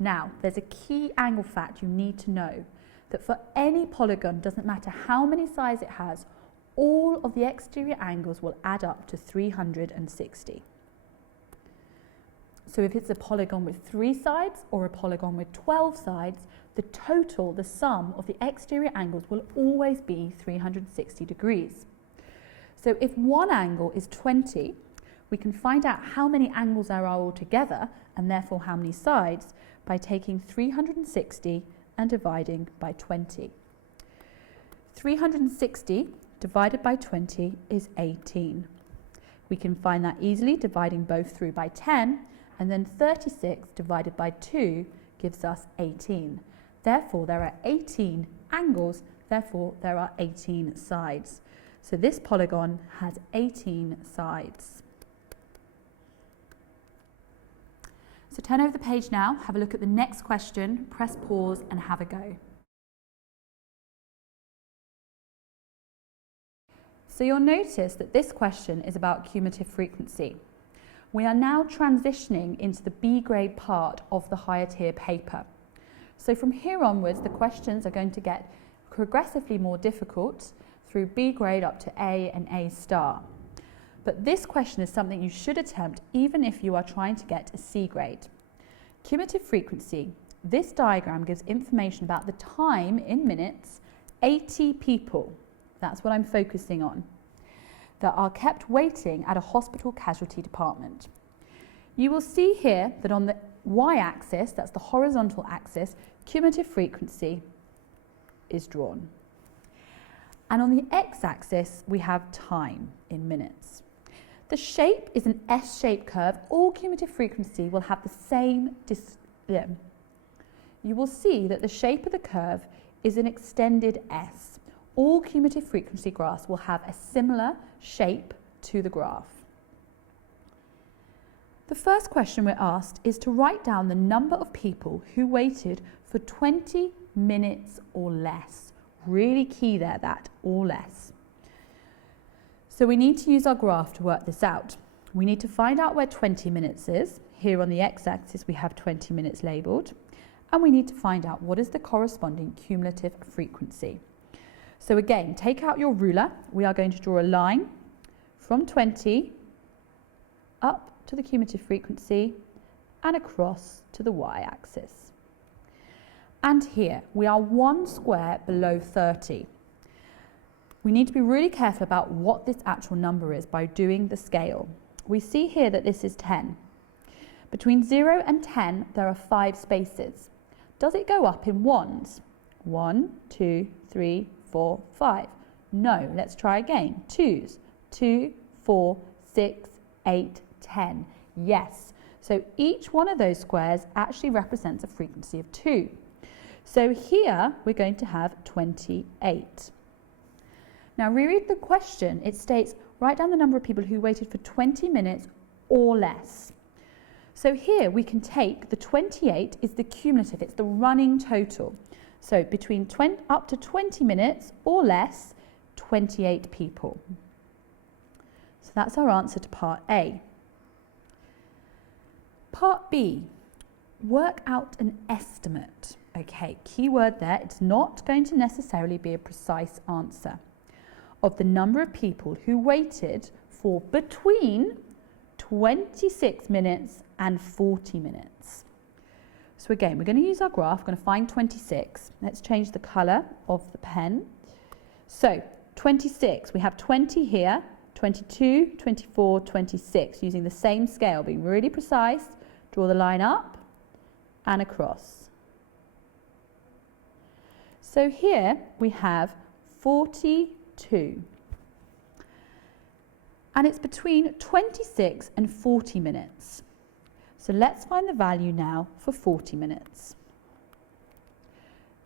Now, there's a key angle fact you need to know, that for any polygon, doesn't matter how many sides it has, all of the exterior angles will add up to 360. So if it's a polygon with 3 sides or a polygon with 12 sides, the sum of the exterior angles will always be 360 degrees. So if one angle is 20, we can find out how many angles there are altogether, and therefore how many sides, by taking 360 and dividing by 20. 360 divided by 20 is 18. We can find that easily dividing both through by 10, and then 36 divided by 2 gives us 18. Therefore, there are 18 angles, therefore there are 18 sides. So this polygon has 18 sides. So turn over the page now, have a look at the next question, press pause and have a go. So you'll notice that this question is about cumulative frequency. We are now transitioning into the B grade part of the higher tier paper. So from here onwards, the questions are going to get progressively more difficult through B grade up to A and A star. But this question is something you should attempt even if you are trying to get a C grade. Cumulative frequency. This diagram gives information about the time in minutes 80 people, that's what I'm focusing on, that are kept waiting at a hospital casualty department. You will see here that on the y-axis, that's the horizontal axis, cumulative frequency is drawn. And on the x-axis, we have time in minutes. The shape is an S-shaped curve. All cumulative frequency will have the same You will see that the shape of the curve is an extended S. All cumulative frequency graphs will have a similar shape to the graph. The first question we're asked is to write down the number of people who waited for 20 minutes or less. Really key there, that, or less. So we need to use our graph to work this out. We need to find out where 20 minutes is. Here on the x-axis we have 20 minutes labelled. And we need to find out what is the corresponding cumulative frequency. So again, take out your ruler. We are going to draw a line from 20 up to the cumulative frequency and across to the y-axis. And here we are 1 square below 30. We need to be really careful about what this actual number is by doing the scale. We see here that this is 10. Between 0 and 10 there are 5 spaces. Does it go up in ones? 1, 2, 3, 4, 5. No, let's try again. 2s. 2, 4, 6, 8, 10. Yes. So each one of those squares actually represents a frequency of 2. So here we're going to have 28. Now reread the question. It states, write down the number of people who waited for 20 minutes or less. So here we can take the 28 is the cumulative, it's the running total. So between up to 20 minutes or less, 28 people. So that's our answer to part A. Part B, work out an estimate. Okay, key word there, it's not going to necessarily be a precise answer of the number of people who waited for between 26 minutes and 40 minutes. So again, we're going to use our graph, we're going to find 26. Let's change the colour of the pen. So 26, we have 20 here, 22, 24, 26, using the same scale, being really precise. Draw the line up and across. So here we have 42. And it's between 26 and 40 minutes. So let's find the value now for 40 minutes.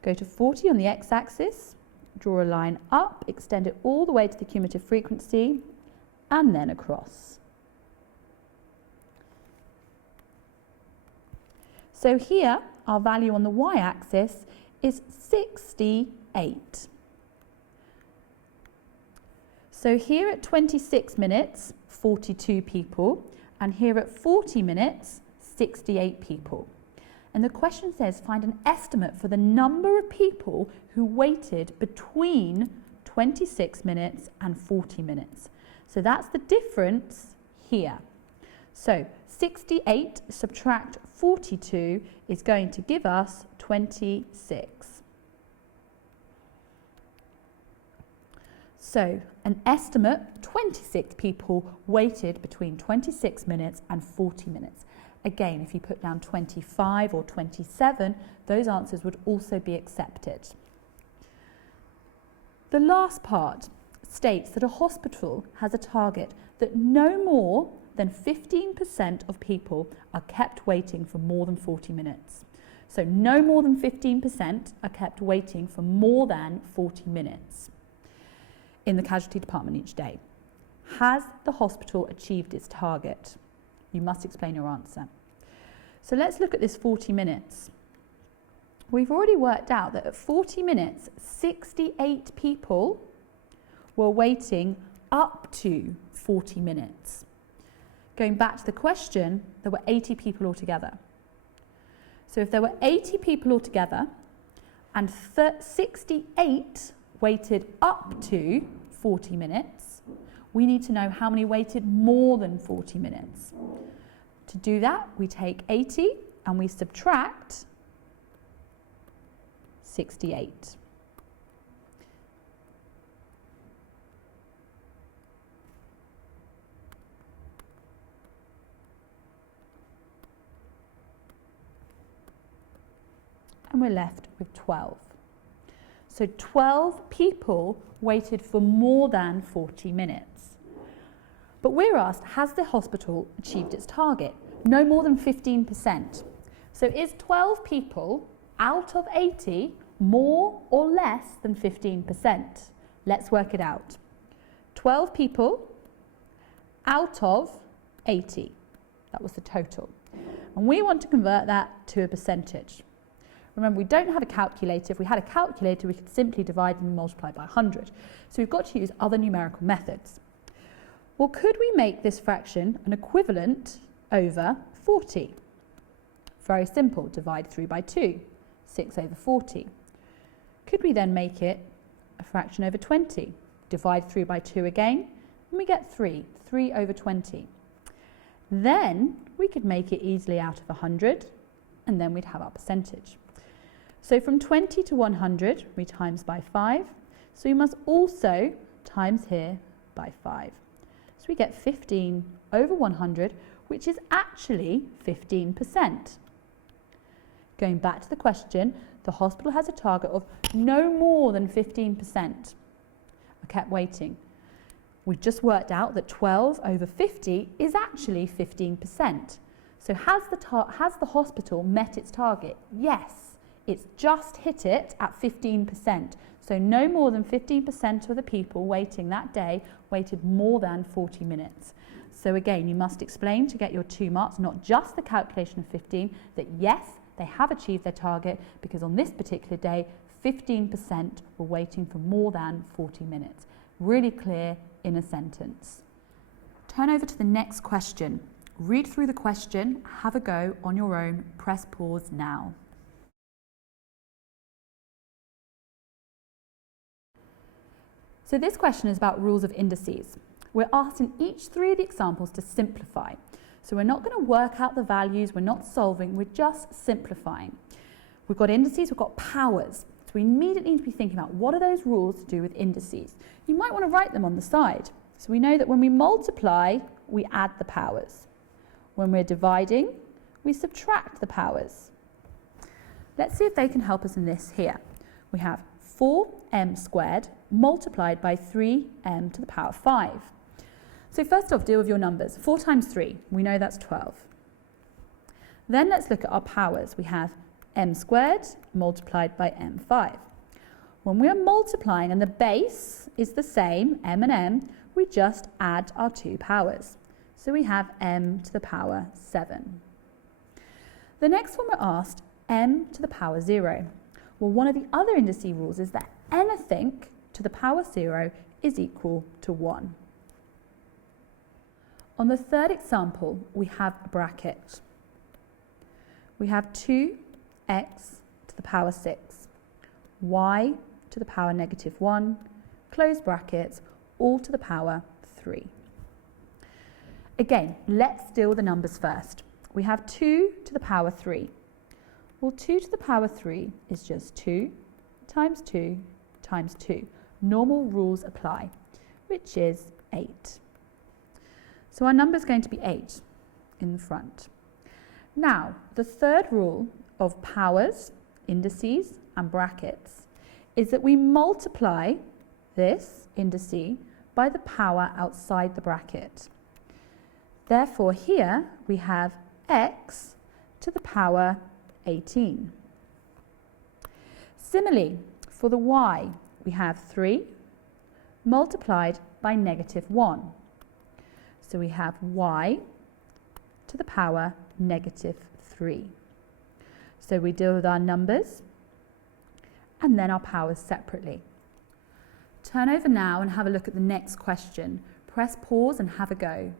Go to 40 on the x-axis, draw a line up, extend it all the way to the cumulative frequency, and then across. So here, our value on the y-axis is 68. So here at 26 minutes, 42 people, and here at 40 minutes, 68 people. And the question says find an estimate for the number of people who waited between 26 minutes and 40 minutes. So that's the difference here. So 68 subtract 42 is going to give us 26. So an estimate, 26 people waited between 26 minutes and 40 minutes. Again, if you put down 25 or 27, those answers would also be accepted. The last part states that a hospital has a target that no more than 15% of people are kept waiting for more than 40 minutes. So no more than 15% are kept waiting for more than 40 minutes in the casualty department each day. Has the hospital achieved its target? You must explain your answer. So let's look at this 40 minutes. We've already worked out that at 40 minutes, 68 people were waiting up to 40 minutes. Going back to the question, there were 80 people altogether. So if there were 80 people altogether and 68 waited up to 40 minutes, we need to know how many waited more than 40 minutes. To do that, we take 80 and we subtract 68. And we're left with 12. So 12 people waited for more than 40 minutes. But we're asked, has the hospital achieved its target? No more than 15%. So is 12 people out of 80 more or less than 15%? Let's work it out. 12 people out of 80. That was the total. And we want to convert that to a percentage. Remember, we don't have a calculator. If we had a calculator, we could simply divide and multiply by 100. So we've got to use other numerical methods. Well, could we make this fraction an equivalent over 40? Very simple. Divide 3 by 2. 6 over 40. Could we then make it a fraction over 20? Divide 3 by 2 again. and we get 3 over 20. Then we could make it easily out of 100, and then we'd have our percentage. So from 20 to 100, we times by 5. So we must also times here by 5. So we get 15 over 100, which is actually 15%. Going back to the question, the hospital has a target of no more than 15%. I kept waiting. We've just worked out that 12 over 50 is actually 15%. So has the hospital met its target? Yes, it's just hit it at 15%. So no more than 15% of the people waiting that day waited more than 40 minutes. So again, you must explain to get your 2 marks, not just the calculation of 15, that yes, they have achieved their target because on this particular day, 15% were waiting for more than 40 minutes. Really clear in a sentence. Turn over to the next question. Read through the question, have a go on your own, press pause now. So this question is about rules of indices. We're asked in each 3 of the examples to simplify. So we're not going to work out the values, we're not solving, we're just simplifying. We've got indices, we've got powers. So we immediately need to be thinking about what are those rules to do with indices. You might want to write them on the side. So we know that when we multiply, we add the powers. When we're dividing, we subtract the powers. Let's see if they can help us in this here. We have 4m squared multiplied by 3m to the power 5. So first off, deal with your numbers. 4 times 3, we know that's 12. Then let's look at our powers. We have m squared multiplied by m5. When we are multiplying and the base is the same, m and m, we just add our 2 powers. So we have m to the power 7. The next one we're asked, m to the power 0. Well, one of the other indice rules is that anything to the power 0 is equal to 1. On the third example, we have a bracket. We have 2x to the power 6, y to the power -1, close brackets, all to the power 3. Again, let's deal with the numbers first. We have 2 to the power 3. Well, 2 to the power 3 is just 2 times 2 times 2. Normal rules apply, which is 8. So our number is going to be 8 in the front. Now, the third rule of powers, indices, and brackets is that we multiply this indice by the power outside the bracket. Therefore, here we have x to the power 18. Similarly, for the y, we have 3 multiplied by -1. So we have y to the power -3. So we deal with our numbers and then our powers separately. Turn over now and have a look at the next question. Press pause and have a go.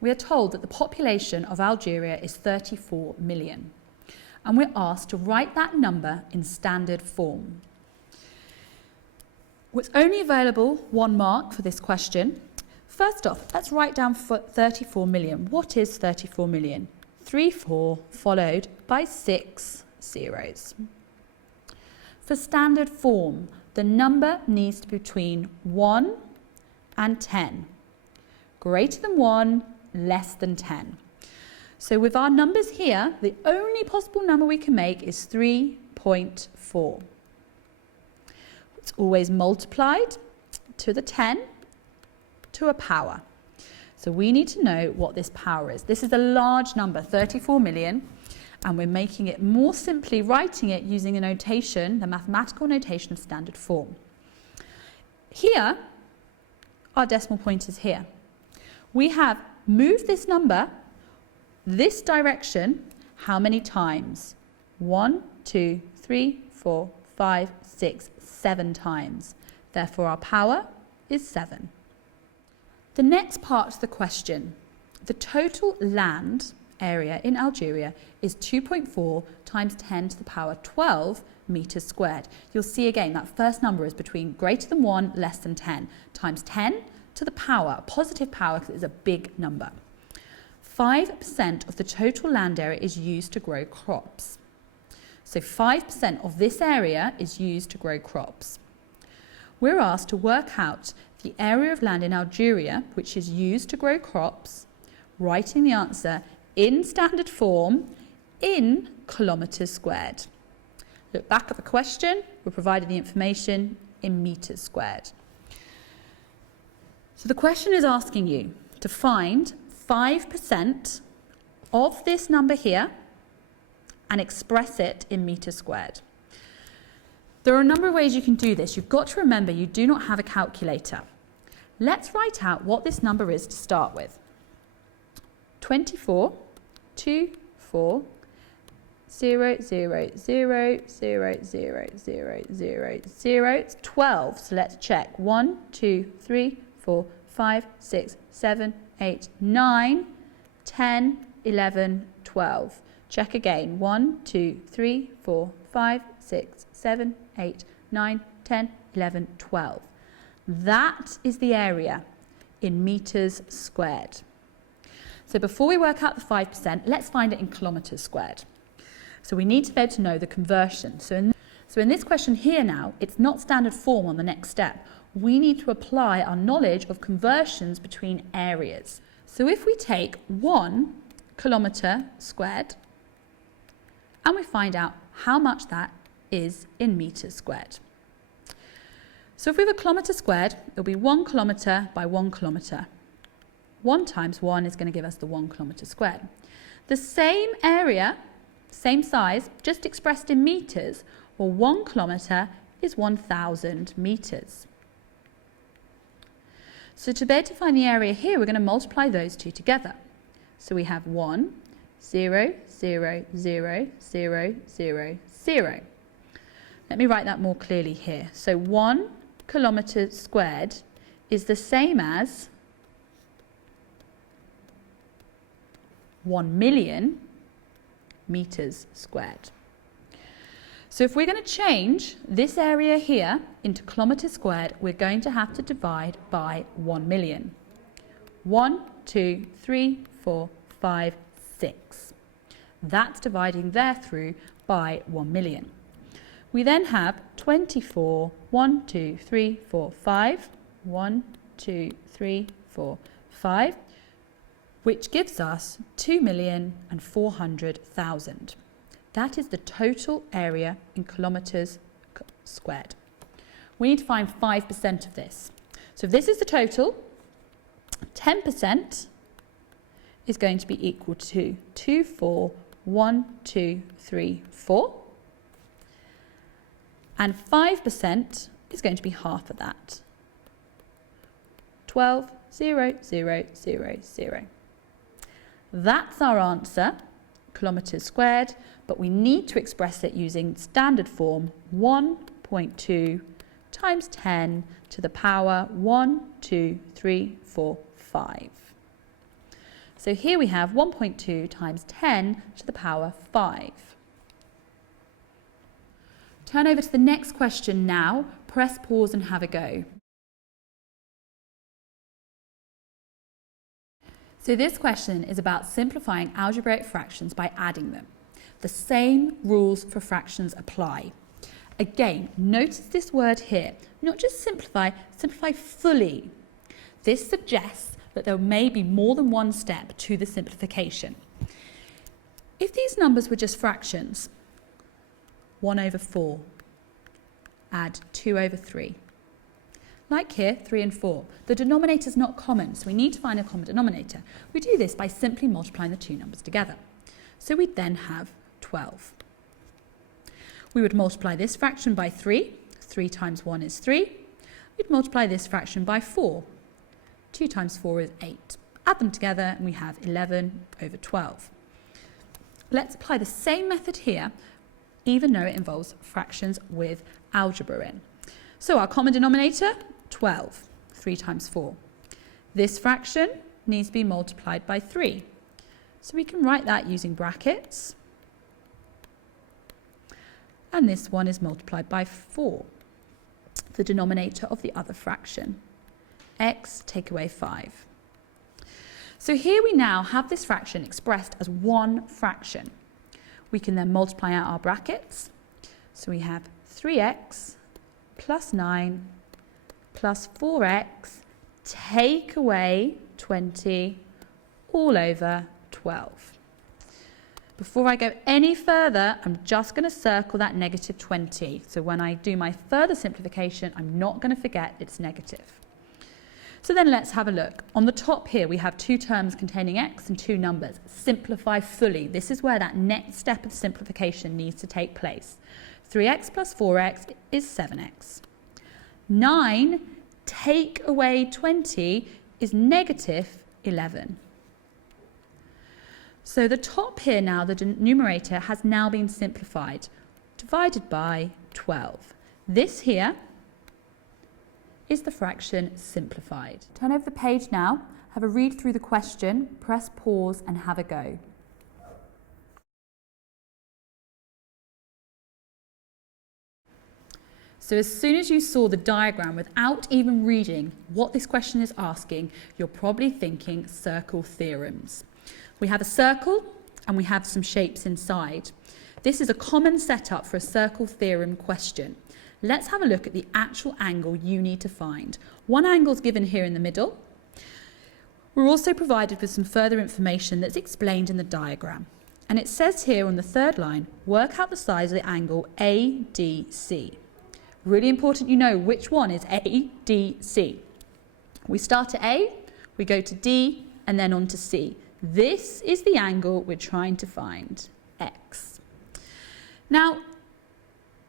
We are told that the population of Algeria is 34 million, and we're asked to write that number in standard form. It's only available 1 mark for this question. First off, let's write down 34 million. What is 34 million? 3 4 followed by 6 zeros. For standard form, the number needs to be between 1 and 10. Greater than 1, less than 10. So with our numbers here, the only possible number we can make is 3.4. It's always multiplied to the 10 to a power. So we need to know what this power is. This is a large number, 34 million, and we're making it more simply, writing it using a notation, the mathematical notation of standard form. Here, our decimal point is here. We have moved this number this direction how many times? 1, 2, 3, 4, 5, 6, 7 times. Therefore, our power is 7. The next part of the question, the total land area in Algeria is 2.4 times 10 to the power 12 meters squared. You'll see again that first number is between greater than 1, less than 10, times 10 to the power, a positive power because it's a big number. 5% of the total land area is used to grow crops. So 5% of this area is used to grow crops. We're asked to work out the area of land in Algeria which is used to grow crops, writing the answer in standard form in kilometres squared. Look back at the question, we're provided the information in metres squared. So the question is asking you to find 5% of this number here and express it in metres squared. There are a number of ways you can do this. You've got to remember you do not have a calculator. Let's write out what this number is to start with. 24, 2, 4, 0, 0, 0, 0, 0, 0, 0, 0. It's 12. So let's check. 1, 2, 3, 4, 5, 6, 7, 8, 9, 10, 11, 12. Check again. 1, 2, 3, 4, 5, 6, 7, 8, 9, 10, 11, 12. That is the area in metres squared. So before we work out the 5%, let's find it in kilometres squared. So we need to be able to know the conversion. So in this question here now, it's not standard form on the next step. We need to apply our knowledge of conversions between areas. So if we take 1 kilometre squared and we find out how much that is in metres squared. So if we have a kilometre squared, it'll be 1 kilometre by 1 kilometre. 1 times 1 is going to give us the 1 kilometre squared. The same area, same size, just expressed in metres, or 1 kilometre is 1,000 metres. So to be able to find the area here, we're going to multiply those two together. So we have 1, 0, 0, 0, 0, 0, 0. Let me write that more clearly here. So 1 kilometre squared is the same as 1 million metres squared. So if we're going to change this area here into kilometres squared, we're going to have to divide by 1 million. 1, 2, 3, 4, 5, 6. That's dividing there through by 1 million. We then have 24, 1, 2, 3, 4, 5, 1, 2, 3, 4, 5, which gives us 2,400,000. That is the total area in kilometres squared. We need to find 5% of this. So if this is the total, 10% is going to be equal to 2, 4, 1, 2, 3, 4. And 5% is going to be half of that. 12, 0, 0, 0, 0. That's our answer, kilometres squared, but we need to express it using standard form 1.2 times 10 to the power 1, 2, 3, 4, 5. So here we have 1.2 times 10 to the power 5. Turn over to the next question now, press pause and have a go. So this question is about simplifying algebraic fractions by adding them. The same rules for fractions apply. Again, notice this word here, not just simplify, simplify fully. This suggests that there may be more than one step to the simplification. If these numbers were just fractions, 1 over 4, add 2 over 3. Like here, 3 and 4. The denominator is not common, so we need to find a common denominator. We do this by simply multiplying the two numbers together. So we then have 12. We would multiply this fraction by 3. 3 times 1 is 3. We'd multiply this fraction by 4. 2 times 4 is 8. Add them together and we have 11 over 12. Let's apply the same method here, even though it involves fractions with algebra in. So our common denominator, 12, 3 times 4. This fraction needs to be multiplied by 3. So we can write that using brackets. and this one is multiplied by 4, the denominator of the other fraction. X take away 5. So here we now have this fraction expressed as one fraction. We can then multiply out our brackets. So we have 3x plus 9 plus 4x take away 20 all over 12. Before I go any further, I'm just going to circle that negative 20. So when I do my further simplification, I'm not going to forget it's negative. So then let's have a look. On the top here, we have two terms containing x and two numbers. Simplify fully. This is where that next step of simplification needs to take place. 3x plus 4x is 7x. 9 take away 20 is negative 11. So the top here now, the numerator, has now been simplified, divided by 12. This here is the fraction simplified. Turn over the page now, have a read through the question, press pause and have a go. So as soon as you saw the diagram without even reading what this question is asking, you're probably thinking circle theorems. We have a circle and we have some shapes inside. This is a common setup for a circle theorem question. Let's have a look at the actual angle you need to find. One angle is given here in the middle. We're also provided with some further information that's explained in the diagram. And it says here on the third line, work out the size of the angle ADC. Really important you know which one is ADC. We start at A, we go to D, and then on to C. This is the angle we're trying to find, X. Now,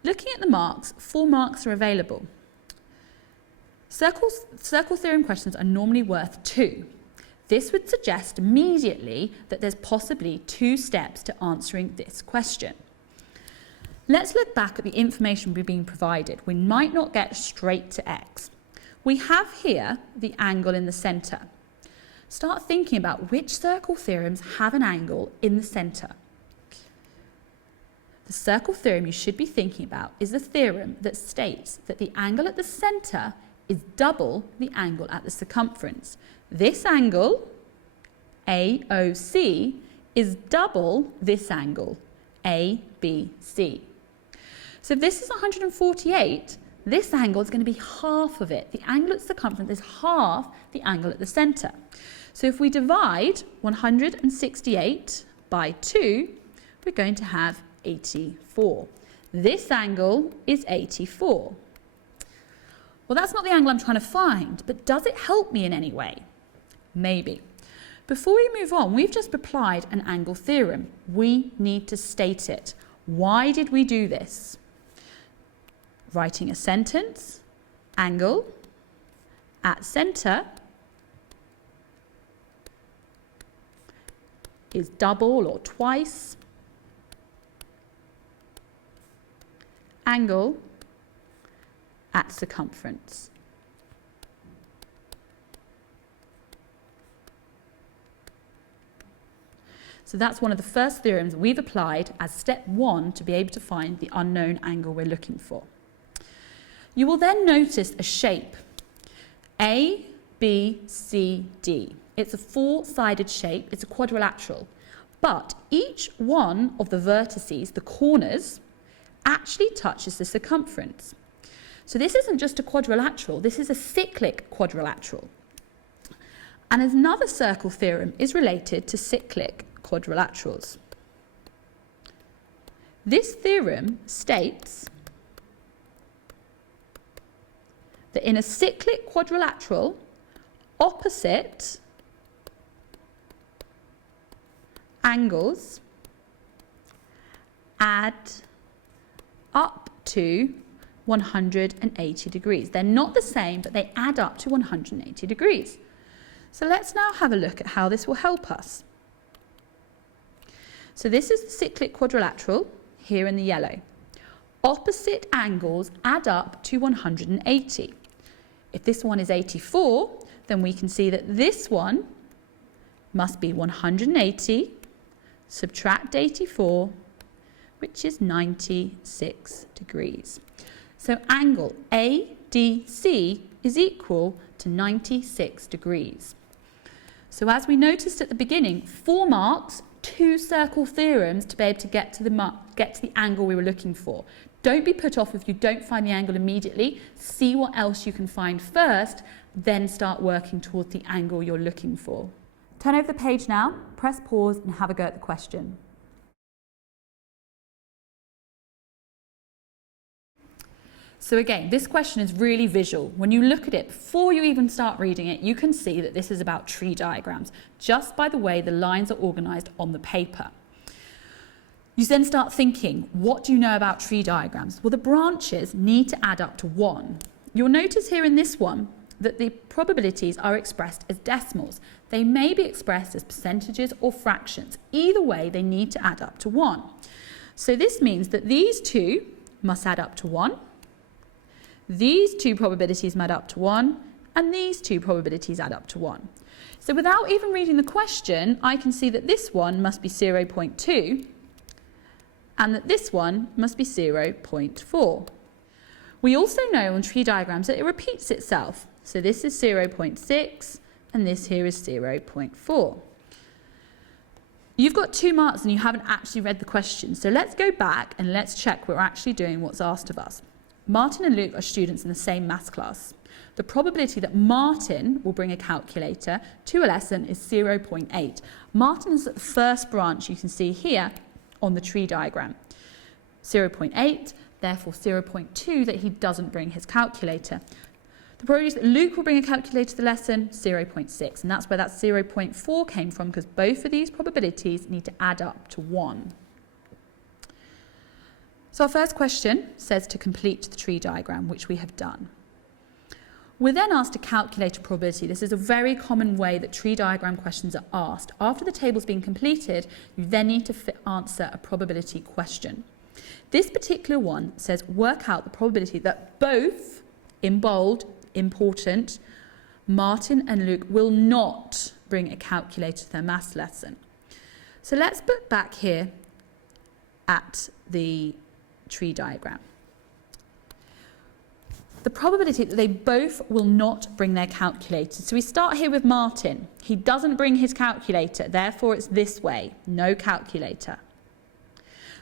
looking at the marks, 4 marks are available. Circle theorem questions are normally worth 2. This would suggest immediately that there's possibly 2 steps to answering this question. Let's look back at the information we've been provided. We might not get straight to X. We have here the angle in the centre. Start thinking about which circle theorems have an angle in the centre. The circle theorem you should be thinking about is the theorem that states that the angle at the centre is double the angle at the circumference. This angle, AOC, is double this angle, ABC. So if this is 148, this angle is going to be half of it. The angle at the circumference is half the angle at the centre. So if we divide 168 by 2, we're going to have 84. This angle is 84. Well, that's not the angle I'm trying to find, but does it help me in any way? Maybe. Before we move on, we've just applied an angle theorem. We need to state it. Why did we do this? Writing a sentence, angle, at centre, is double or twice, angle, at circumference. So that's one of the first theorems we've applied as step 1 to be able to find the unknown angle we're looking for. You will then notice a shape, A, B, C, D. It's a 4-sided shape, it's a quadrilateral, but each one of the vertices, the corners, actually touches the circumference. So this isn't just a quadrilateral, this is a cyclic quadrilateral. And another circle theorem is related to cyclic quadrilaterals. This theorem states that in a cyclic quadrilateral, opposite angles add up to 180 degrees. They're not the same, but they add up to 180 degrees. So let's now have a look at how this will help us. So this is the cyclic quadrilateral, here in the yellow. Opposite angles add up to 180. If this one is 84, then we can see that this one must be 180, subtract 84, which is 96 degrees. So angle ADC is equal to 96 degrees. So as we noticed at the beginning, 4 marks, 2 circle theorems to be able to get to the angle we were looking for. Don't be put off if you don't find the angle immediately. See what else you can find first, then start working towards the angle you're looking for. Turn over the page now, press pause and have a go at the question. So again, this question is really visual. When you look at it, before you even start reading it, you can see that this is about tree diagrams, just by the way the lines are organised on the paper. You then start thinking, what do you know about tree diagrams? Well, the branches need to add up to 1. You'll notice here in this one that the probabilities are expressed as decimals. They may be expressed as percentages or fractions. Either way, they need to add up to 1. So this means that these two must add up to 1. These two probabilities add up to 1, and these two probabilities add up to 1. So without even reading the question, I can see that this one must be 0.2, and that this one must be 0.4. We also know on tree diagrams that it repeats itself. So this is 0.6, and this here is 0.4. You've got 2 marks and you haven't actually read the question. So let's go back and let's check we're actually doing what's asked of us. Martin and Luke are students in the same maths class. The probability that Martin will bring a calculator to a lesson is 0.8. Martin is at the first branch you can see here on the tree diagram. 0.8, therefore 0.2 that he doesn't bring his calculator. The probability that Luke will bring a calculator to the lesson, 0.6, and that's where that 0.4 came from, because both of these probabilities need to add up to 1. So our first question says to complete the tree diagram, which we have done. We're then asked to calculate a probability. This is a very common way that tree diagram questions are asked. After the table's been completed, you then need to answer a probability question. This particular one says work out the probability that both, in bold, important, Martin and Luke will not bring a calculator to their maths lesson. So let's look back here at the tree diagram. The probability that they both will not bring their calculator. So we start here with Martin. He doesn't bring his calculator, therefore it's this way, no calculator.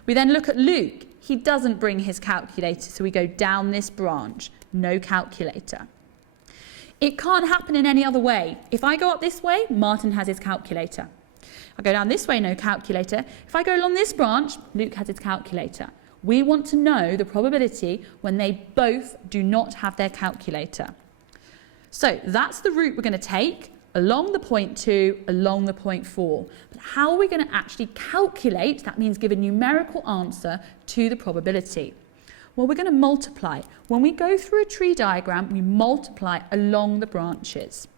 We then look at Luke. He doesn't bring his calculator, so we go down this branch, no calculator. It can't happen in any other way. If I go up this way, Martin has his calculator. I go down this way, no calculator. If I go along this branch, Luke has his calculator. We want to know the probability when they both do not have their calculator. So that's the route we're going to take along the point 2, along the point 4. But how are we going to actually calculate, that means give a numerical answer to the probability? Well, we're going to multiply. When we go through a tree diagram, we multiply along the branches.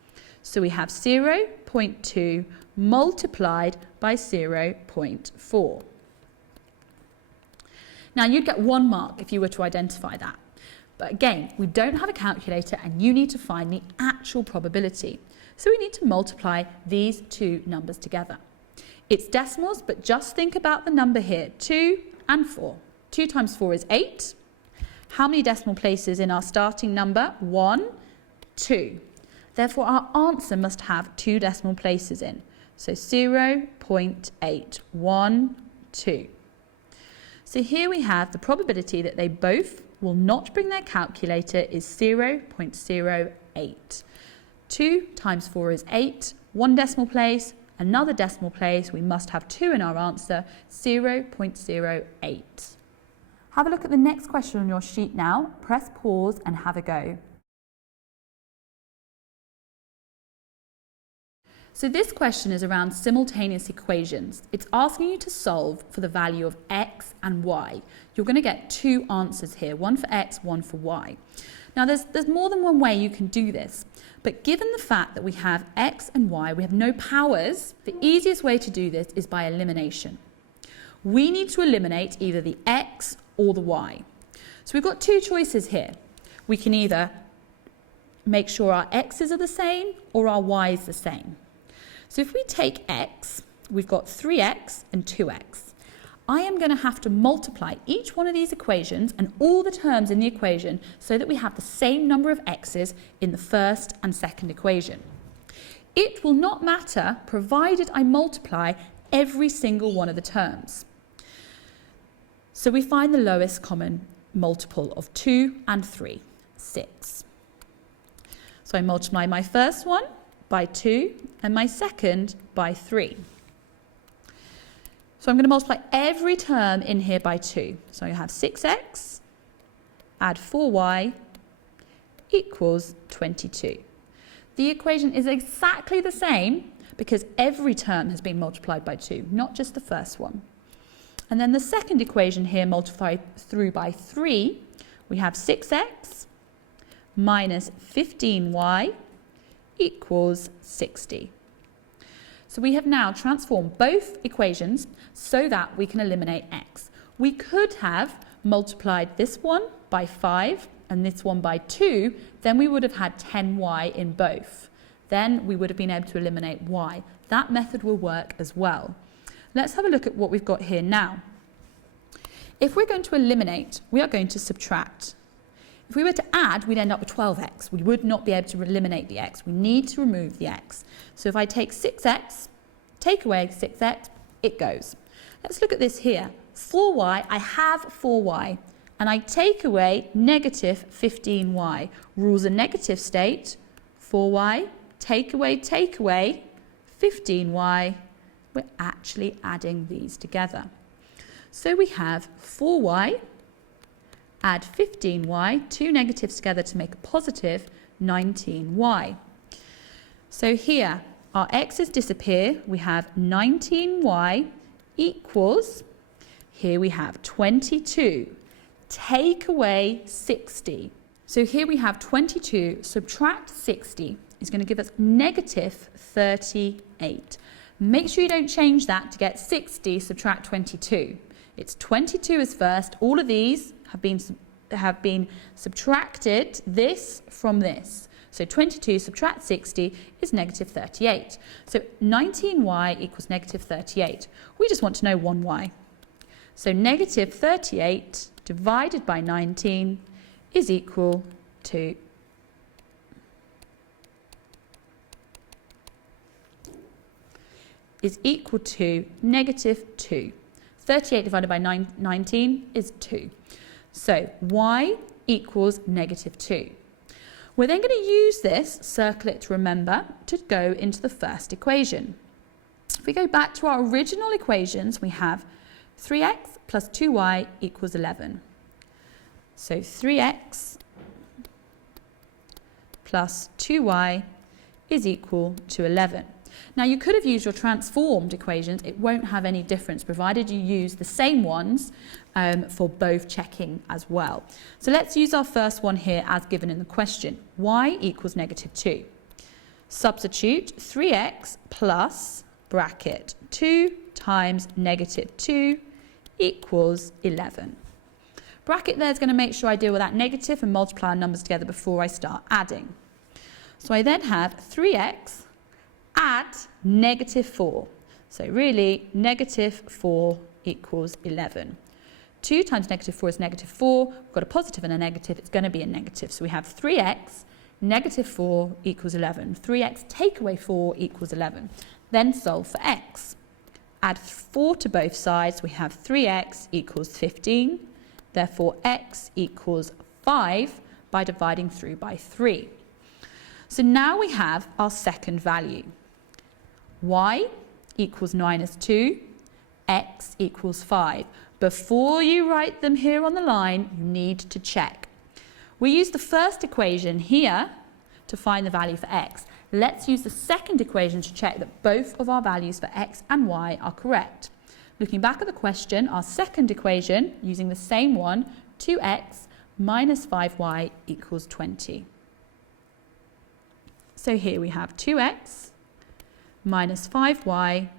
So we have 0.2 multiplied by 0.4. Now, you'd get 1 mark if you were to identify that. But again, we don't have a calculator and you need to find the actual probability. So we need to multiply these two numbers together. It's decimals, but just think about the number here, 2 and 4. 2 times 4 is 8. How many decimal places in our starting number? 1, 2. Therefore, our answer must have 2 decimal places in. So 0.8, 1, 2. So here we have the probability that they both will not bring their calculator is 0.08. 2 times 4 is 8, 1 decimal place, another decimal place, we must have 2 in our answer, 0.08. Have a look at the next question on your sheet now, press pause and have a go. So this question is around simultaneous equations. It's asking you to solve for the value of x and y. You're going to get 2 answers here, one for x, one for y. Now there's more than one way you can do this, but given the fact that we have x and y, we have no powers, the easiest way to do this is by elimination. We need to eliminate either the x or the y. So we've got 2 choices here. We can either make sure our x's are the same or our y's the same. So if we take x, we've got 3x and 2x. I am going to have to multiply each one of these equations and all the terms in the equation so that we have the same number of x's in the first and second equation. It will not matter provided I multiply every single one of the terms. So we find the lowest common multiple of 2 and 3, 6. So I multiply my first one by 2 and my second by 3. So I'm going to multiply every term in here by 2. So I have 6x, add 4y, equals 22. The equation is exactly the same because every term has been multiplied by 2, not just the first one. And then the second equation here multiplied through by 3, we have 6x minus 15y equals 60. So we have now transformed both equations so that we can eliminate x. We could have multiplied this one by 5 and this one by 2, then we would have had 10y in both. Then we would have been able to eliminate y. That method will work as well. Let's have a look at what we've got here now. If we're going to eliminate, we are going to subtract. If we were to add, we'd end up with 12x. We would not be able to eliminate the x. We need to remove the x. So if I take 6x, take away 6x, it goes. Let's look at this here. 4y, I have 4y, and I take away negative 15y. Rules a negative state. 4y, take away, 15y. We're actually adding these together. So we have 4y, add 15y, two negatives together to make a positive 19y. So here, our x's disappear. We have 19y equals, here we have 22. Take away 60. So here we have 22, subtract 60 is going to give us negative 38. Make sure you don't change that to get 60, subtract 22. It's 22 is first. All of these have been subtracted, this from this. So 22 subtract 60 is negative 38. So 19y equals negative 38. We just want to know 1y. So negative 38 divided by 19 is equal to negative 2. 38 divided by 19 is 2. So y equals negative 2. We're then going to use this, circle it to remember, to go into the first equation. If we go back to our original equations, we have 3x plus 2y equals 11. So 3x plus 2y is equal to 11. Now you could have used your transformed equations. It won't have any difference provided you use the same ones for both checking as well. So let's use our first one here as given in the question. Y equals negative 2. Substitute 3x plus bracket 2 times negative 2 equals 11. Bracket there is going to make sure I deal with that negative and multiply our numbers together before I start adding. So I then have 3x add negative 4. So really, negative 4 equals 11. 2 times negative 4 is negative 4. We've got a positive and a negative. It's going to be a negative. So we have 3x, negative 4 equals 11. 3x take away 4 equals 11. Then solve for x. Add 4 to both sides. We have 3x equals 15. Therefore, x equals 5 by dividing through by 3. So now we have our second value. Y equals minus 2, x equals 5. Before you write them here on the line, you need to check. We use the first equation here to find the value for x. Let's use the second equation to check that both of our values for x and y are correct. Looking back at the question, our second equation, using the same one, 2x minus 5y equals 20. So here we have 2x minus 5y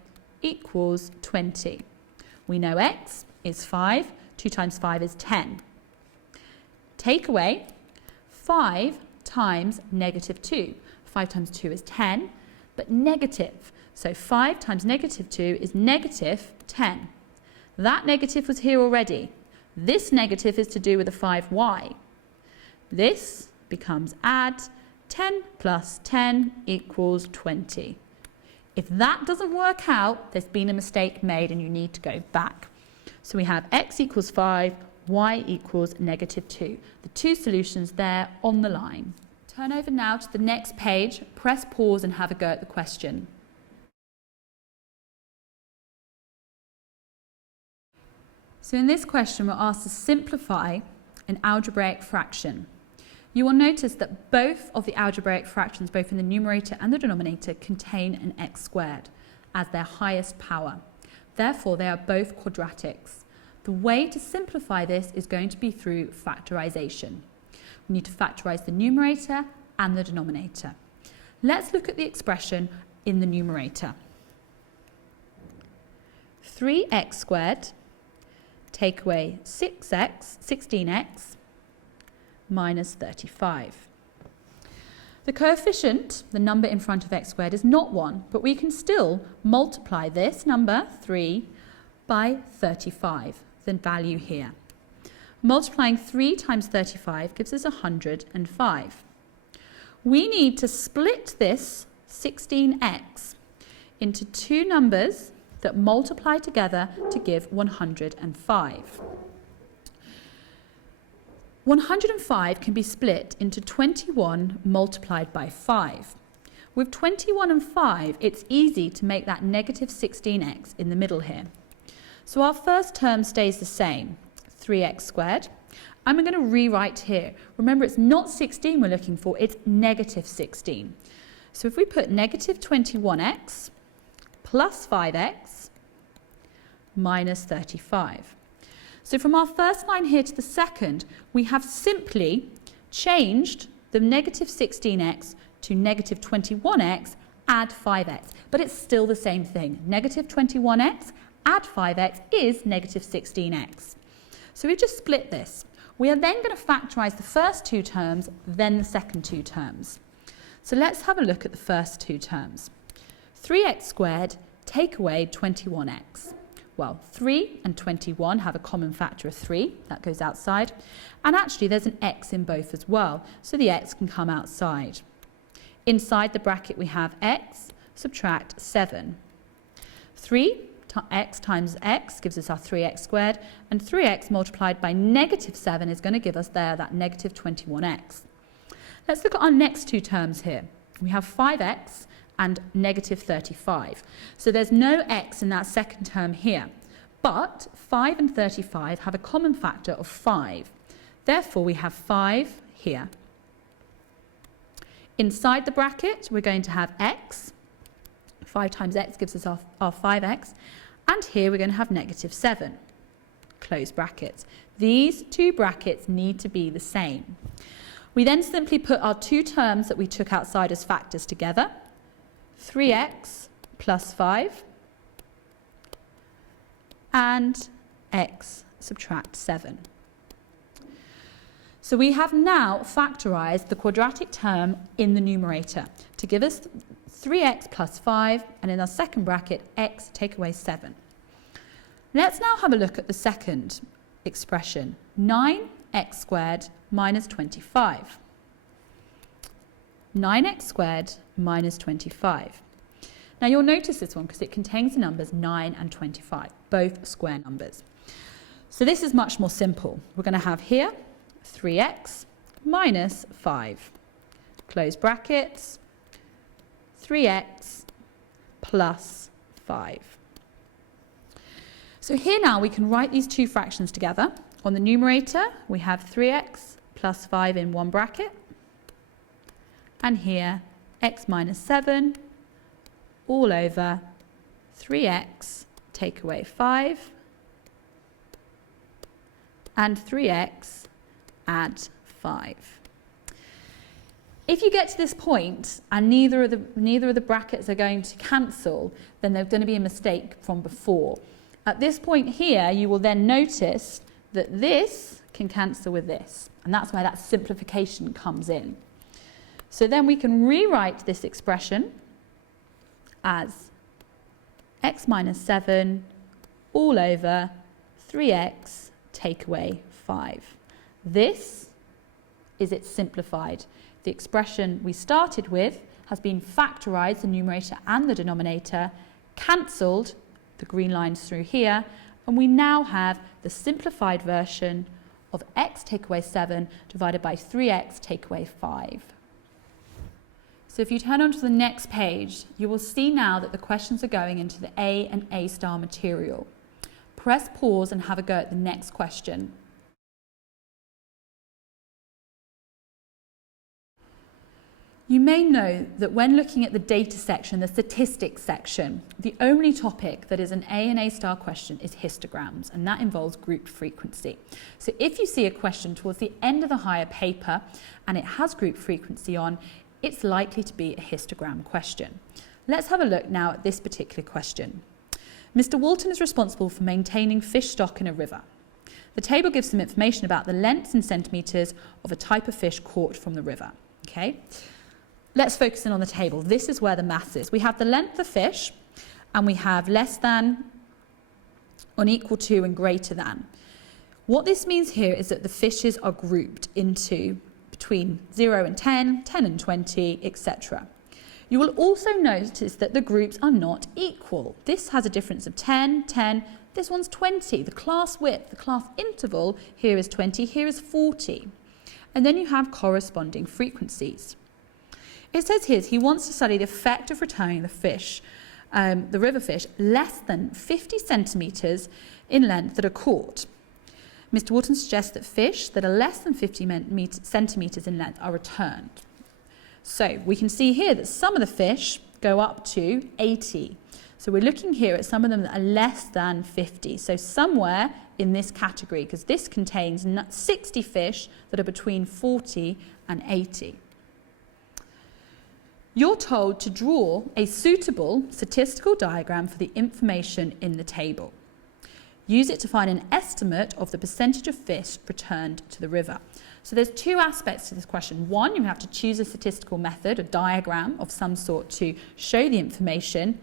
equals 20. We know x is 5. 2 times 5 is 10. Take away 5 times negative 2. 5 times 2 is 10, but negative. So 5 times negative 2 is negative 10. That negative was here already. This negative is to do with the 5y. This becomes add 10 plus 10 equals 20. If that doesn't work out, there's been a mistake made and you need to go back. So we have x equals 5, y equals -2. The two solutions there on the line. Turn over now to the next page, press pause and have a go at the question. So in this question, we're asked to simplify an algebraic fraction. You will notice that both of the algebraic fractions, both in the numerator and the denominator, contain an x squared as their highest power. Therefore, they are both quadratics. The way to simplify this is going to be through factorization. We need to factorize the numerator and the denominator. Let's look at the expression in the numerator. 3x squared take away 16x minus 35. The coefficient, the number in front of x squared, is not 1, but we can still multiply this number, 3, by 35, the value here. Multiplying 3 times 35 gives us 105. We need to split this 16x into two numbers that multiply together to give 105. 105 can be split into 21 multiplied by 5. With 21 and 5, it's easy to make that negative 16x in the middle here. So our first term stays the same, 3x squared. I'm going to rewrite here. Remember, it's not 16 we're looking for, it's negative 16. So if we put negative 21x plus 5x minus 35. So from our first line here to the second, we have simply changed the negative 16x to negative 21x, add 5x. But it's still the same thing. Negative 21x, add 5x is negative 16x. So we've just split this. We are then going to factorize the first two terms, then the second two terms. So let's have a look at the first two terms. 3x squared take away 21x. Well, 3 and 21 have a common factor of 3. That goes outside. And actually, there's an x in both as well, so the x can come outside. Inside the bracket, we have x, subtract 7. 3x times x gives us our 3x squared, and 3x multiplied by negative 7 is going to give us there that negative 21x. Let's look at our next two terms here. We have 5x and negative 35. So there's no x in that second term here. But 5 and 35 have a common factor of 5. Therefore, we have 5 here. Inside the bracket, we're going to have x. 5 times x gives us our 5x. And here we're going to have negative 7. Close brackets. These two brackets need to be the same. We then simply put our two terms that we took outside as factors together. 3x plus 5 and x subtract 7. So we have now factorized the quadratic term in the numerator to give us 3x plus 5, and in our second bracket, x take away 7. Let's now have a look at the second expression, 9x squared minus 25. 9x squared minus 25. Now you'll notice this one because it contains the numbers 9 and 25, both square numbers. So this is much more simple. We're going to have here 3x minus 5. Close brackets, 3x plus 5. So here now we can write these two fractions together. On the numerator, we have 3x plus 5 in one bracket. And here, x minus 7 all over 3x take away 5 and 3x add 5. If you get to this point and neither of the brackets are going to cancel, then there's going to be a mistake from before. At this point here, you will then notice that this can cancel with this, and that's why that simplification comes in. So then we can rewrite this expression as x minus 7 all over 3x take away 5. This is it simplified. The expression we started with has been factorised, the numerator and the denominator, cancelled, the green lines through here, and we now have the simplified version of x take away 7 divided by 3x take away 5. So if you turn on to the next page, you will see now that the questions are going into the A and A star material. Press pause and have a go at the next question. You may know that when looking at the data section, the statistics section, the only topic that is an A and A star question is histograms, and that involves grouped frequency. So if you see a question towards the end of the higher paper and it has grouped frequency on, it's likely to be a histogram question. Let's have a look now at this particular question. Mr. Walton is responsible for maintaining fish stock in a river. The table gives some information about the lengths in centimetres of a type of fish caught from the river. Okay? Let's focus in on the table. This is where the maths is. We have the length of fish, and we have less than, unequal to, and greater than. What this means here is that the fishes are grouped into between 0 and 10, 10 and 20, etc. You will also notice that the groups are not equal. This has a difference of 10, 10, this one's 20. The class width, the class interval, here is 20, here is 40. And then you have corresponding frequencies. It says here he wants to study the effect of returning the fish, the river fish, less than 50 centimetres in length that are caught. Mr. Walton suggests that fish that are less than 50 centimetres in length are returned. So we can see here that some of the fish go up to 80. So we're looking here at some of them that are less than 50. So somewhere in this category, because this contains 60 fish that are between 40 and 80. You're told to draw a suitable statistical diagram for the information in the table. Use it to find an estimate of the percentage of fish returned to the river. So there's two aspects to this question. One, you have to choose a statistical method, a diagram of some sort to show the information,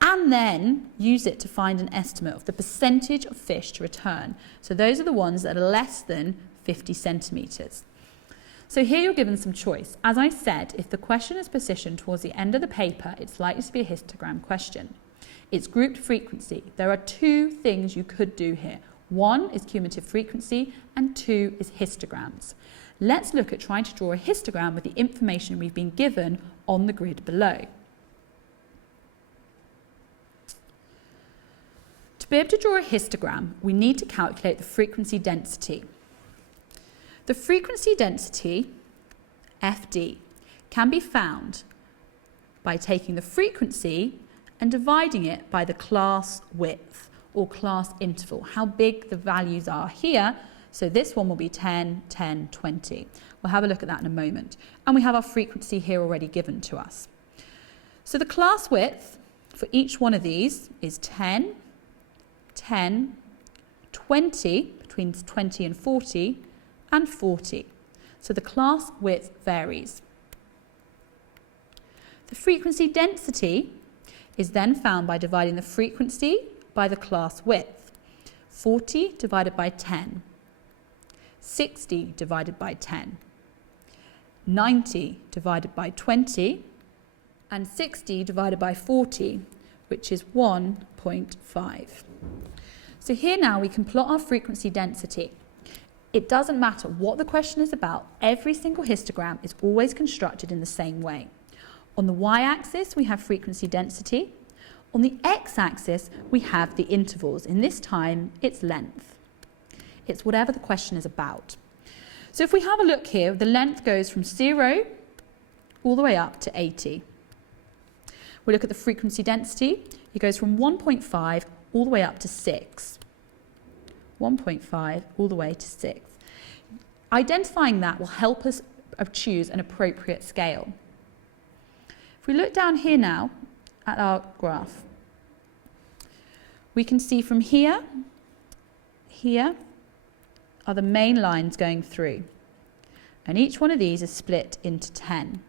and then use it to find an estimate of the percentage of fish to return. So those are the ones that are less than 50 centimetres. So here you're given some choice. As I said, if the question is positioned towards the end of the paper, it's likely to be a histogram question. It's grouped frequency. There are two things you could do here. One is cumulative frequency and two is histograms. Let's look at trying to draw a histogram with the information we've been given on the grid below. To be able to draw a histogram, we need to calculate the frequency density. The frequency density, FD, can be found by taking the frequency and dividing it by the class width or class interval, how big the values are here. So this one will be 10, 10, 20. We'll have a look at that in a moment. And we have our frequency here already given to us. So the class width for each one of these is 10, 10, 20, between 20 and 40, and 40. So the class width varies. The frequency density is then found by dividing the frequency by the class width. 40 divided by 10, 60 divided by 10, 90 divided by 20, and 60 divided by 40, which is 1.5. So here now we can plot our frequency density. It doesn't matter what the question is about, every single histogram is always constructed in the same way. On the y-axis we have frequency density, on the x-axis we have the intervals, in this time it's length. It's whatever the question is about. So if we have a look here, the length goes from 0 all the way up to 80. We look at the frequency density, it goes from 1.5 all the way up to 6. 1.5 all the way to 6. Identifying that will help us choose an appropriate scale. If we look down here now at our graph, we can see from here are the main lines going through, and each one of these is split into 10.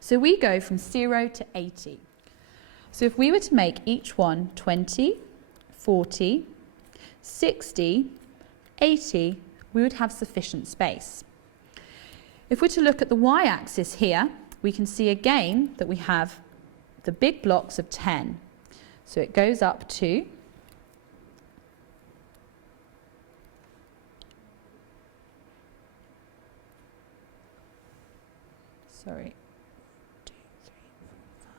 So we go from 0 to 80. So if we were to make each one 20, 40, 60, 80, we would have sufficient space. If we're to look at the y-axis here, we can see again that we have the big blocks of 10. So it goes up to sorry. 2, 3, 4, 5.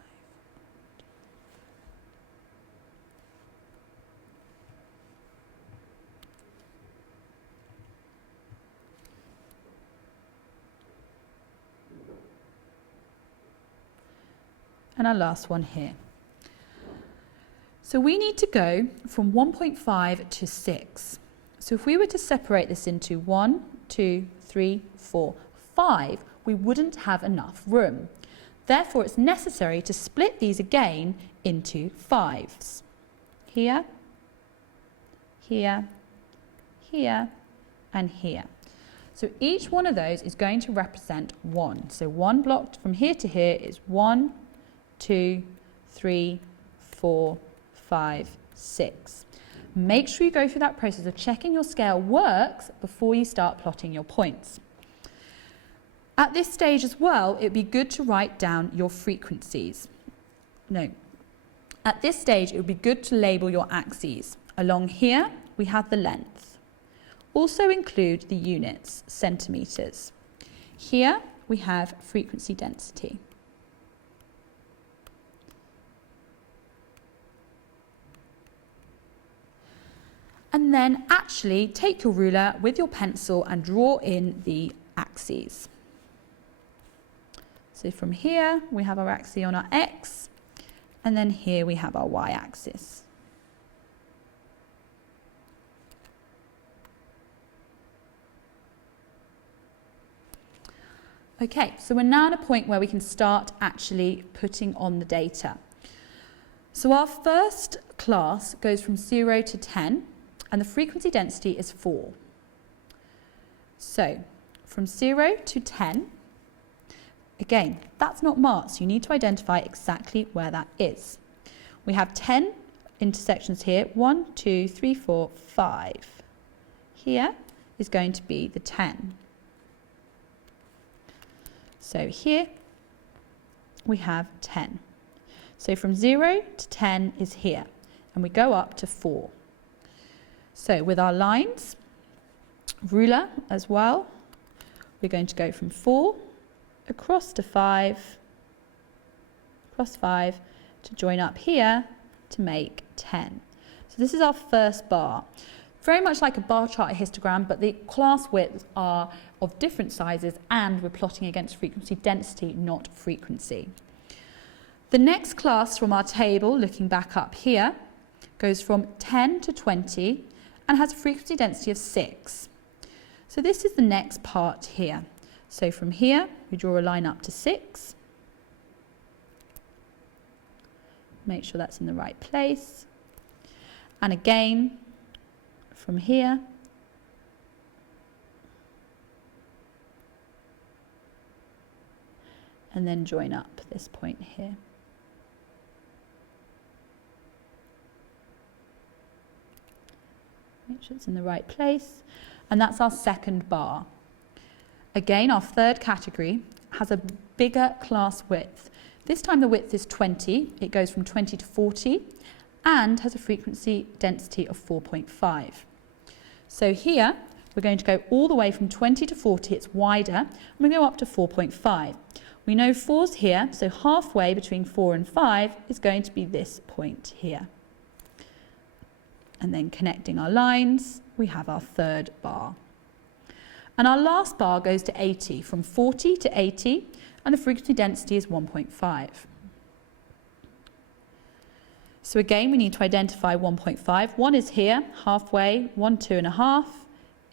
And our last one here. So we need to go from 1.5 to 6. So if we were to separate this into 1, 2, 3, 4, 5, we wouldn't have enough room. Therefore, it's necessary to split these again into 5s. Here, here, here, and here. So each one of those is going to represent 1. So one block from here to here is 1, 2, 3, 4, 5, 6. Make sure you go through that process of checking your scale works before you start plotting your points. At this stage as well, it would be good to write down your frequencies. No. At this stage, it would be good to label your axes. Along here, we have the length. Also include the units, centimetres. Here, we have frequency density. And then actually take your ruler with your pencil and draw in the axes. So from here, we have our axis on our x, and then here we have our y-axis. Okay, so we're now at a point where we can start actually putting on the data. So our first class goes from 0 to 10, and the frequency density is 4. So from 0 to 10, again, that's not marked, so you need to identify exactly where that is. We have 10 intersections here, 1, 2, 3, 4, 5. Here is going to be the 10. So here we have 10. So from 0 to 10 is here, and we go up to 4. So with our lines, ruler as well, we're going to go from 4 across to 5, across 5 to join up here to make 10. So this is our first bar. Very much like a bar chart, a histogram, but the class widths are of different sizes and we're plotting against frequency density, not frequency. The next class from our table, looking back up here, goes from 10 to 20 and has a frequency density of 6. So this is the next part here. So from here, we draw a line up to 6. Make sure that's in the right place. And again, from here, and then join up this point here. Make sure it's in the right place. And that's our second bar. Again, our third category has a bigger class width. This time the width is 20. It goes from 20 to 40 and has a frequency density of 4.5. So here, we're going to go all the way from 20 to 40. It's wider, and we go up to 4.5. We know 4's here, so halfway between 4 and 5 is going to be this point here. And then connecting our lines, we have our third bar. And our last bar goes to 80, from 40 to 80, and the frequency density is 1.5. So again, we need to identify 1.5. 1 is here, halfway, 1, 2.5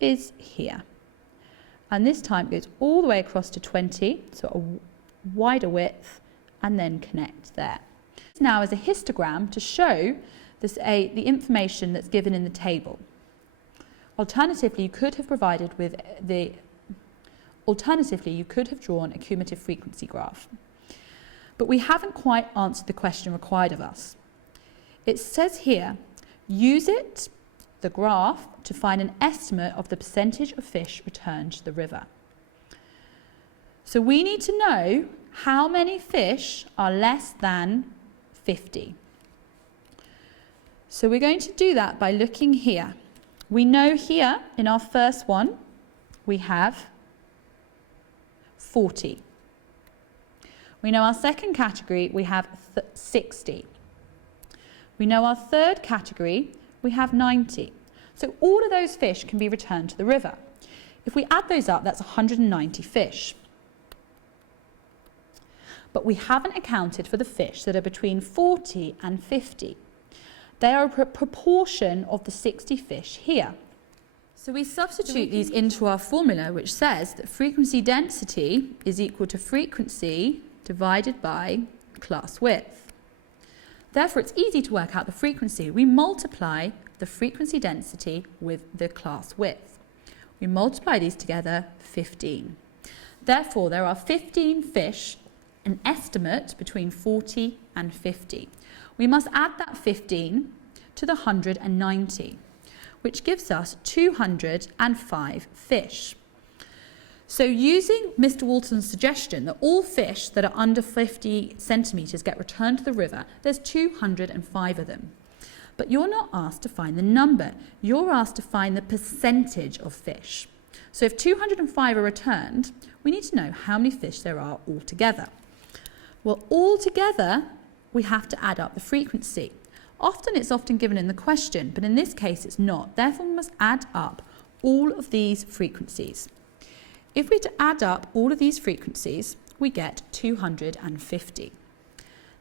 is here. And this time it goes all the way across to 20, so a wider width, and then connect there. Now is a histogram to show this, the information that's given in the table. Alternatively, you could have drawn a cumulative frequency graph. But we haven't quite answered the question required of us. It says here, use it, the graph to find an estimate of the percentage of fish returned to the river. So we need to know how many fish are less than 50. So we're going to do that by looking here. We know here in our first one we have 40. We know our second category we have 60. We know our third category we have 90. So all of those fish can be returned to the river. If we add those up, that's 190 fish. But we haven't accounted for the fish that are between 40 and 50. They are a proportion of the 60 fish here. So we substitute these into our formula, which says that frequency density is equal to frequency divided by class width. Therefore, it's easy to work out the frequency. We multiply the frequency density with the class width. We multiply these together, 15. Therefore, there are 15 fish, an estimate between 40 and 50. We must add that 15 to the 190, which gives us 205 fish. So using Mr. Walton's suggestion that all fish that are under 50 centimetres get returned to the river, there's 205 of them. But you're not asked to find the number, you're asked to find the percentage of fish. So if 205 are returned, we need to know how many fish there are altogether. Well, altogether, we have to add up the frequency. It's often given in the question, but in this case it's not. Therefore, we must add up all of these frequencies. If we add up all of these frequencies, we get 250.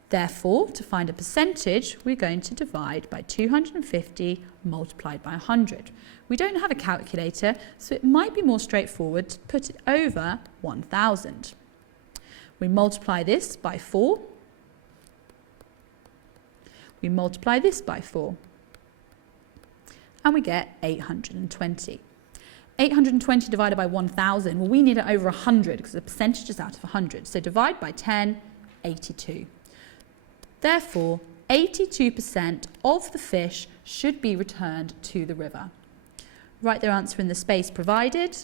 Therefore, to find a percentage, we're going to divide by 250 multiplied by 100. We don't have a calculator, so it might be more straightforward to put it over 1,000. We multiply this by 4. We multiply this by 4. And we get 820. 820 divided by 1,000, well, we need it over 100 because the percentage is out of 100. So divide by 10, 82. Therefore, 82% of the fish should be returned to the river. Write their answer in the space provided,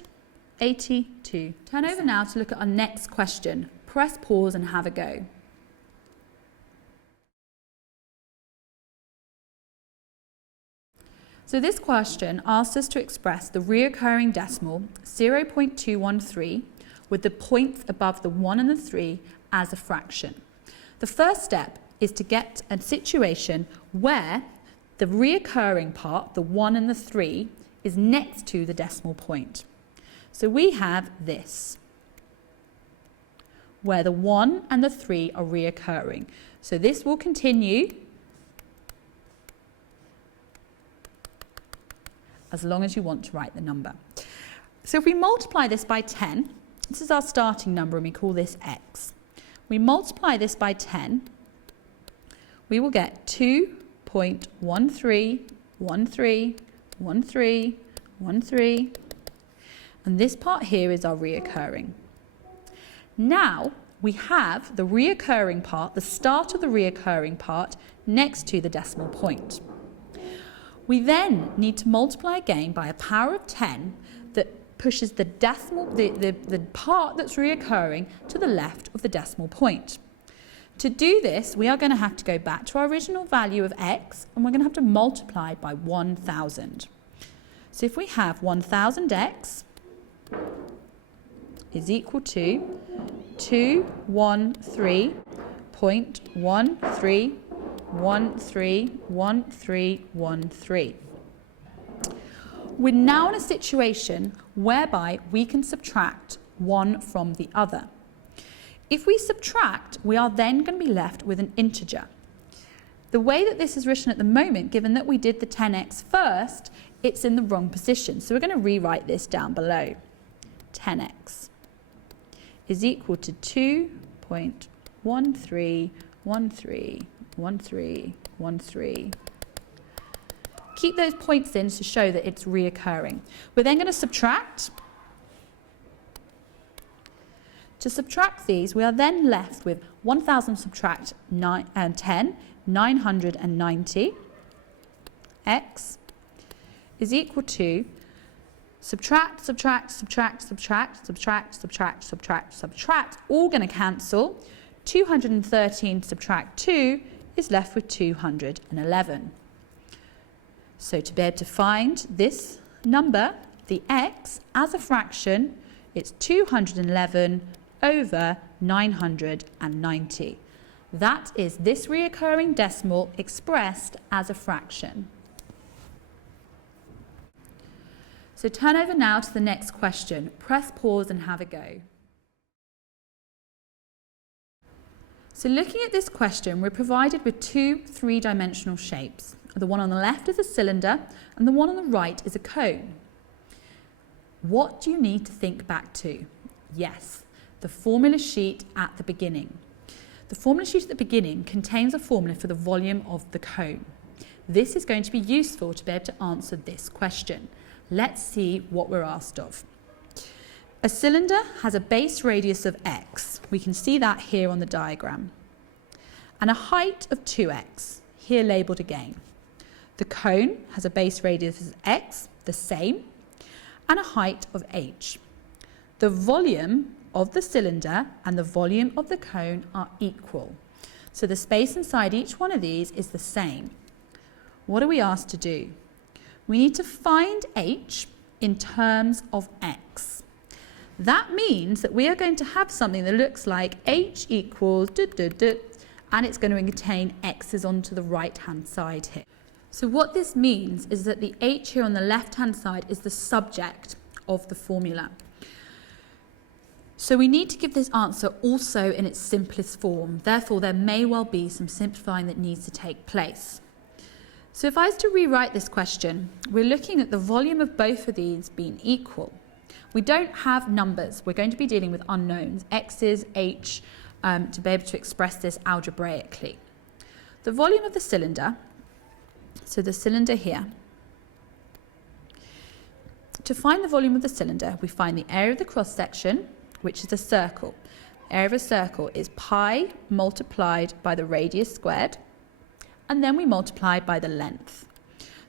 82. Turn over now to look at our next question. Press pause and have a go. So this question asks us to express the reoccurring decimal 0.213 with the points above the 1 and the 3 as a fraction. The first step is to get a situation where the reoccurring part, the 1 and the 3, is next to the decimal point. So we have this, where the 1 and the 3 are reoccurring. So this will continue as long as you want to write the number. So if we multiply this by 10, this is our starting number and we call this x. We multiply this by 10, we will get 2.13131313, and this part here is our reoccurring. Now we have the reoccurring part, the start of the reoccurring part, next to the decimal point. We then need to multiply again by a power of 10 that pushes the decimal, the part that's reoccurring to the left of the decimal point. To do this, we are going to have to go back to our original value of x, and we're going to have to multiply by 1,000. So if we have 1,000x is equal to 213.13131313. We're now in a situation whereby we can subtract one from the other. If we subtract, we are then going to be left with an integer. The way that this is written at the moment, given that we did the 10x first, it's in the wrong position. So we're going to rewrite this down below. 10x is equal to 2.13131313. Keep those points in to show that it's reoccurring. We're then going to subtract. To subtract these, we are then left with 1,000 subtract 10, 990, x is equal to subtract, subtract, subtract, subtract, subtract, subtract, subtract, subtract, all going to cancel. 213 subtract 2 is left with 211. So to be able to find this number, the x, as a fraction, it's 211 over 990. That is this reoccurring decimal expressed as a fraction. So turn over now to the next question. Press pause and have a go. So looking at this question, we're provided with two three-dimensional shapes. The one on the left is a cylinder and the one on the right is a cone. What do you need to think back to? Yes, the formula sheet at the beginning. The formula sheet at the beginning contains a formula for the volume of the cone. This is going to be useful to be able to answer this question. Let's see what we're asked of. A cylinder has a base radius of x. We can see that here on the diagram. And a height of 2x, here labelled again. The cone has a base radius of x, the same, and a height of h. The volume of the cylinder and the volume of the cone are equal. So the space inside each one of these is the same. What are we asked to do? We need to find h in terms of x. That means that we are going to have something that looks like h equals and it's going to contain x's onto the right-hand side here. So what this means is that the h here on the left-hand side is the subject of the formula. So we need to give this answer also in its simplest form. Therefore, there may well be some simplifying that needs to take place. So if I was to rewrite this question, we're looking at the volume of both of these being equal. We don't have numbers. We're going to be dealing with unknowns, x's, h, to be able to express this algebraically. The volume of the cylinder, so the cylinder here, to find the volume of the cylinder, we find the area of the cross-section, which is a circle. The area of a circle is pi multiplied by the radius squared, and then we multiply by the length.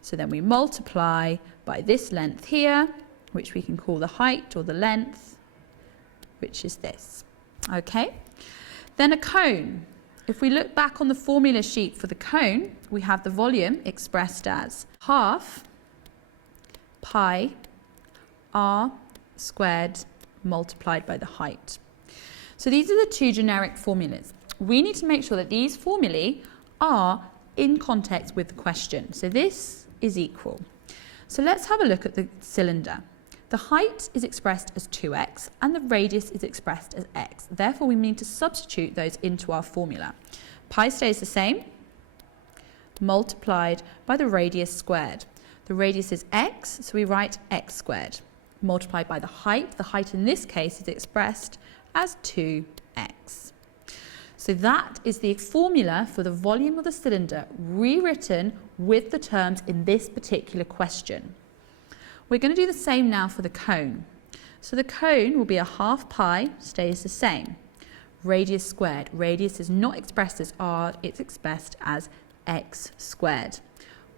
So then we multiply by this length here, which we can call the height or the length, which is this. Okay? Then a cone. If we look back on the formula sheet for the cone, we have the volume expressed as half pi r squared multiplied by the height. So these are the two generic formulas. We need to make sure that these formulae are in context with the question. So this is equal. So let's have a look at the cylinder. The height is expressed as 2x and the radius is expressed as x. Therefore, we need to substitute those into our formula. Pi stays the same, multiplied by the radius squared. The radius is x, so we write x squared. Multiplied by the height. The height in this case is expressed as 2x. So that is the formula for the volume of the cylinder rewritten with the terms in this particular question. We're going to do the same now for the cone. So the cone will be a half pi, stays the same. Radius squared. Radius is not expressed as r, it's expressed as x squared.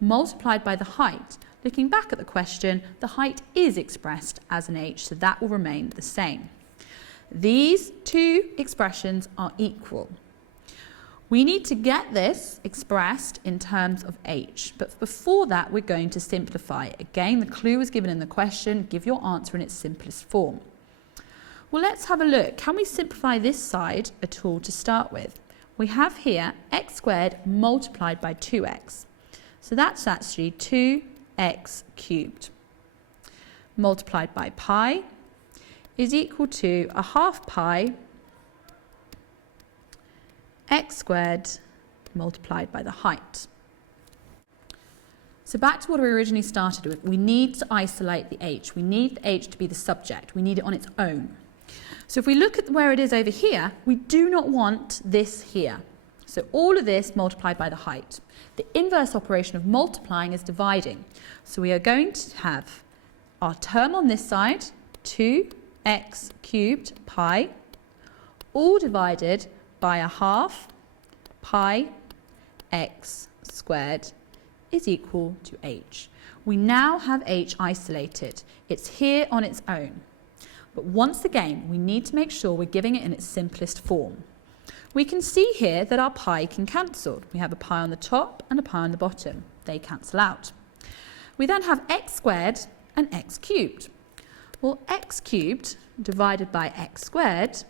Multiplied by the height. Looking back at the question, the height is expressed as an h, so that will remain the same. These two expressions are equal. We need to get this expressed in terms of h, but before that we're going to simplify. Again, the clue was given in the question, give your answer in its simplest form. Well, let's have a look. Can we simplify this side at all to start with? We have here x squared multiplied by 2x. So that's actually 2x cubed multiplied by pi is equal to a half pi x squared multiplied by the height. So back to what we originally started with, we need to isolate the h. We need the h to be the subject. We need it on its own. So if we look at where it is over here, we do not want this here. So all of this multiplied by the height. The inverse operation of multiplying is dividing. So we are going to have our term on this side, 2x cubed pi, all divided by a half pi x squared is equal to h. We now have h isolated. It's here on its own. But once again, we need to make sure we're giving it in its simplest form. We can see here that our pi can cancel. We have a pi on the top and a pi on the bottom. They cancel out. We then have x squared and x cubed. Well, x cubed divided by x squared,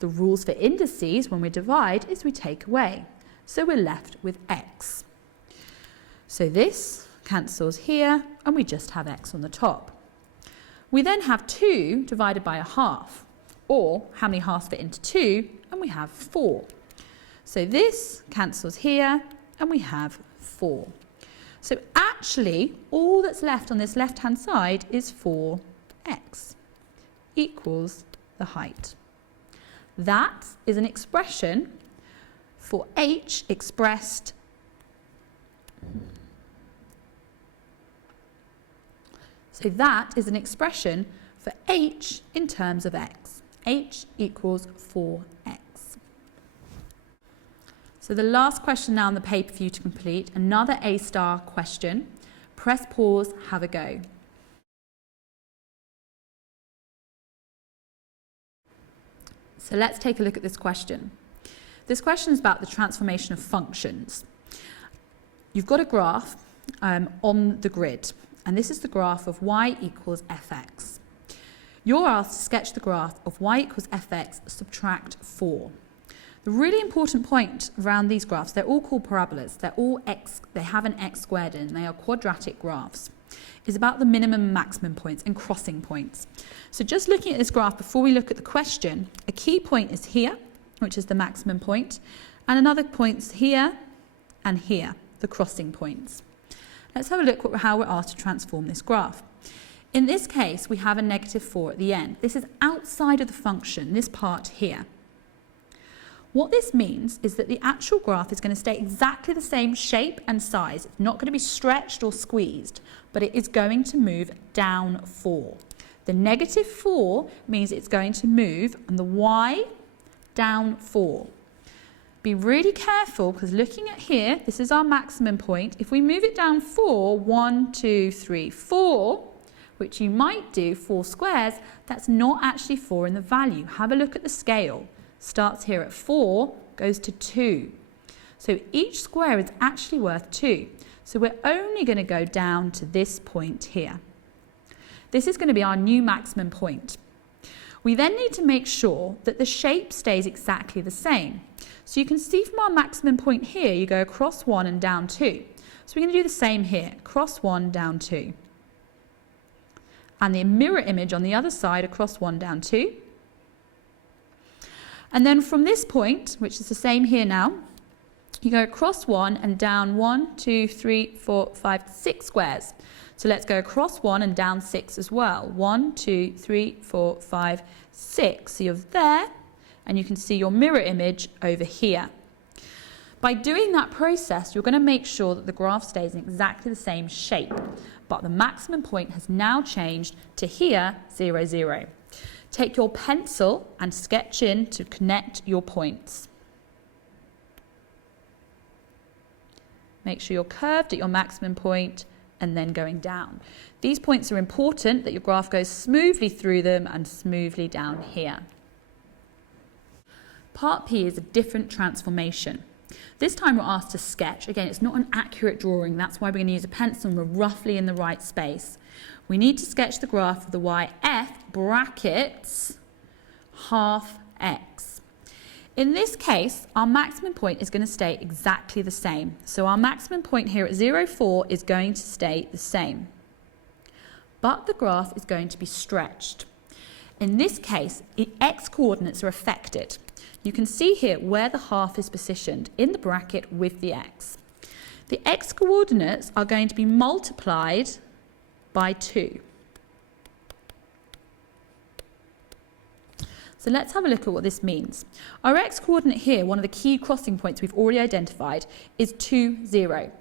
the rules for indices when we divide is we take away. So we're left with x. So this cancels here and we just have x on the top. We then have 2 divided by a half, or how many halves fit into 2, and we have 4. So this cancels here and we have 4. So actually all that's left on this left hand side is 4x equals the height. That is an expression for h expressed So that is an expression for h in terms of x. H equals 4x. So the last question now on the paper for you to complete, another A-star question. Press pause, have a go. So let's take a look at this question. This question is about the transformation of functions. You've got a graph on the grid. And this is the graph of y equals fx. You're asked to sketch the graph of y equals fx subtract 4. The really important point around these graphs, they're all called parabolas. They're all x, they have an x squared in, they are quadratic graphs, is about the minimum and maximum points and crossing points. So just looking at this graph before we look at the question, a key point is here, which is the maximum point, and another point's here and here, the crossing points. Let's have a look at how we're asked to transform this graph. In this case, we have a negative 4 at the end. This is outside of the function, this part here. What this means is that the actual graph is going to stay exactly the same shape and size. It's not going to be stretched or squeezed, but it is going to move down 4. The negative 4 means it's going to move on the y down 4. Be really careful because looking at here, this is our maximum point. If we move it down 4, 1, 2, 3, 4, which you might do 4 squares, that's not actually 4 in the value. Have a look at the scale. Starts here at 4, goes to 2. So each square is actually worth 2. So we're only going to go down to this point here. This is going to be our new maximum point. We then need to make sure that the shape stays exactly the same. So you can see from our maximum point here, you go across 1 and down 2. So we're going to do the same here, across 1, down 2. And the mirror image on the other side, across 1, down 2. And then from this point, which is the same here now, you go across 1 and down 1, 2, 3, 4, 5, 6 squares. So let's go across 1 and down 6 as well. 1, 2, 3, 4, 5, 6. So you're there, and you can see your mirror image over here. By doing that process, you're going to make sure that the graph stays in exactly the same shape, but the maximum point has now changed to here, 0, 0. Take your pencil and sketch in to connect your points. Make sure you're curved at your maximum point and then going down. These points are important that your graph goes smoothly through them and smoothly down here. Part P is a different transformation. This time we're asked to sketch. Again, it's not an accurate drawing. That's why we're going to use a pencil and we're roughly in the right space. We need to sketch the graph of the y f brackets half x. In this case, our maximum point is going to stay exactly the same. So our maximum point here at 0, 4 is going to stay the same. But the graph is going to be stretched. In this case, the x coordinates are affected. You can see here where the half is positioned in the bracket with the x. The x coordinates are going to be multiplied by 2. So let's have a look at what this means. Our x coordinate here, one of the key crossing points we've already identified, is 2, 0.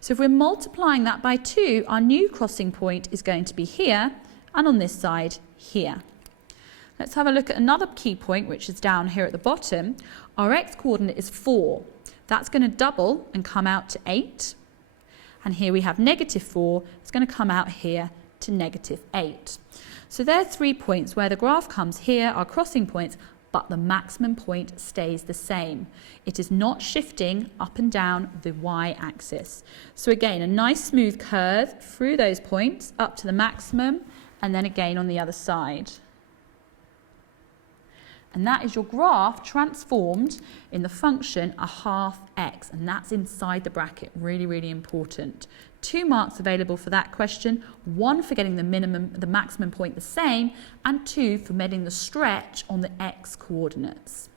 So if we're multiplying that by 2, our new crossing point is going to be here, and on this side, here. Let's have a look at another key point, which is down here at the bottom. Our x coordinate is 4. That's going to double and come out to 8. and here we have -4. It's going to come out here to -8. So there are 3 points where the graph comes here, are crossing points, but the maximum point stays the same. It is not shifting up and down the y-axis. So again, a nice smooth curve through those points up to the maximum, and then again on the other side. And that is your graph transformed in the function a half x, and that's inside the bracket. Really, really important. 2 marks available for that question, 1 for getting the maximum point the same, and 2 for getting the stretch on the x coordinates.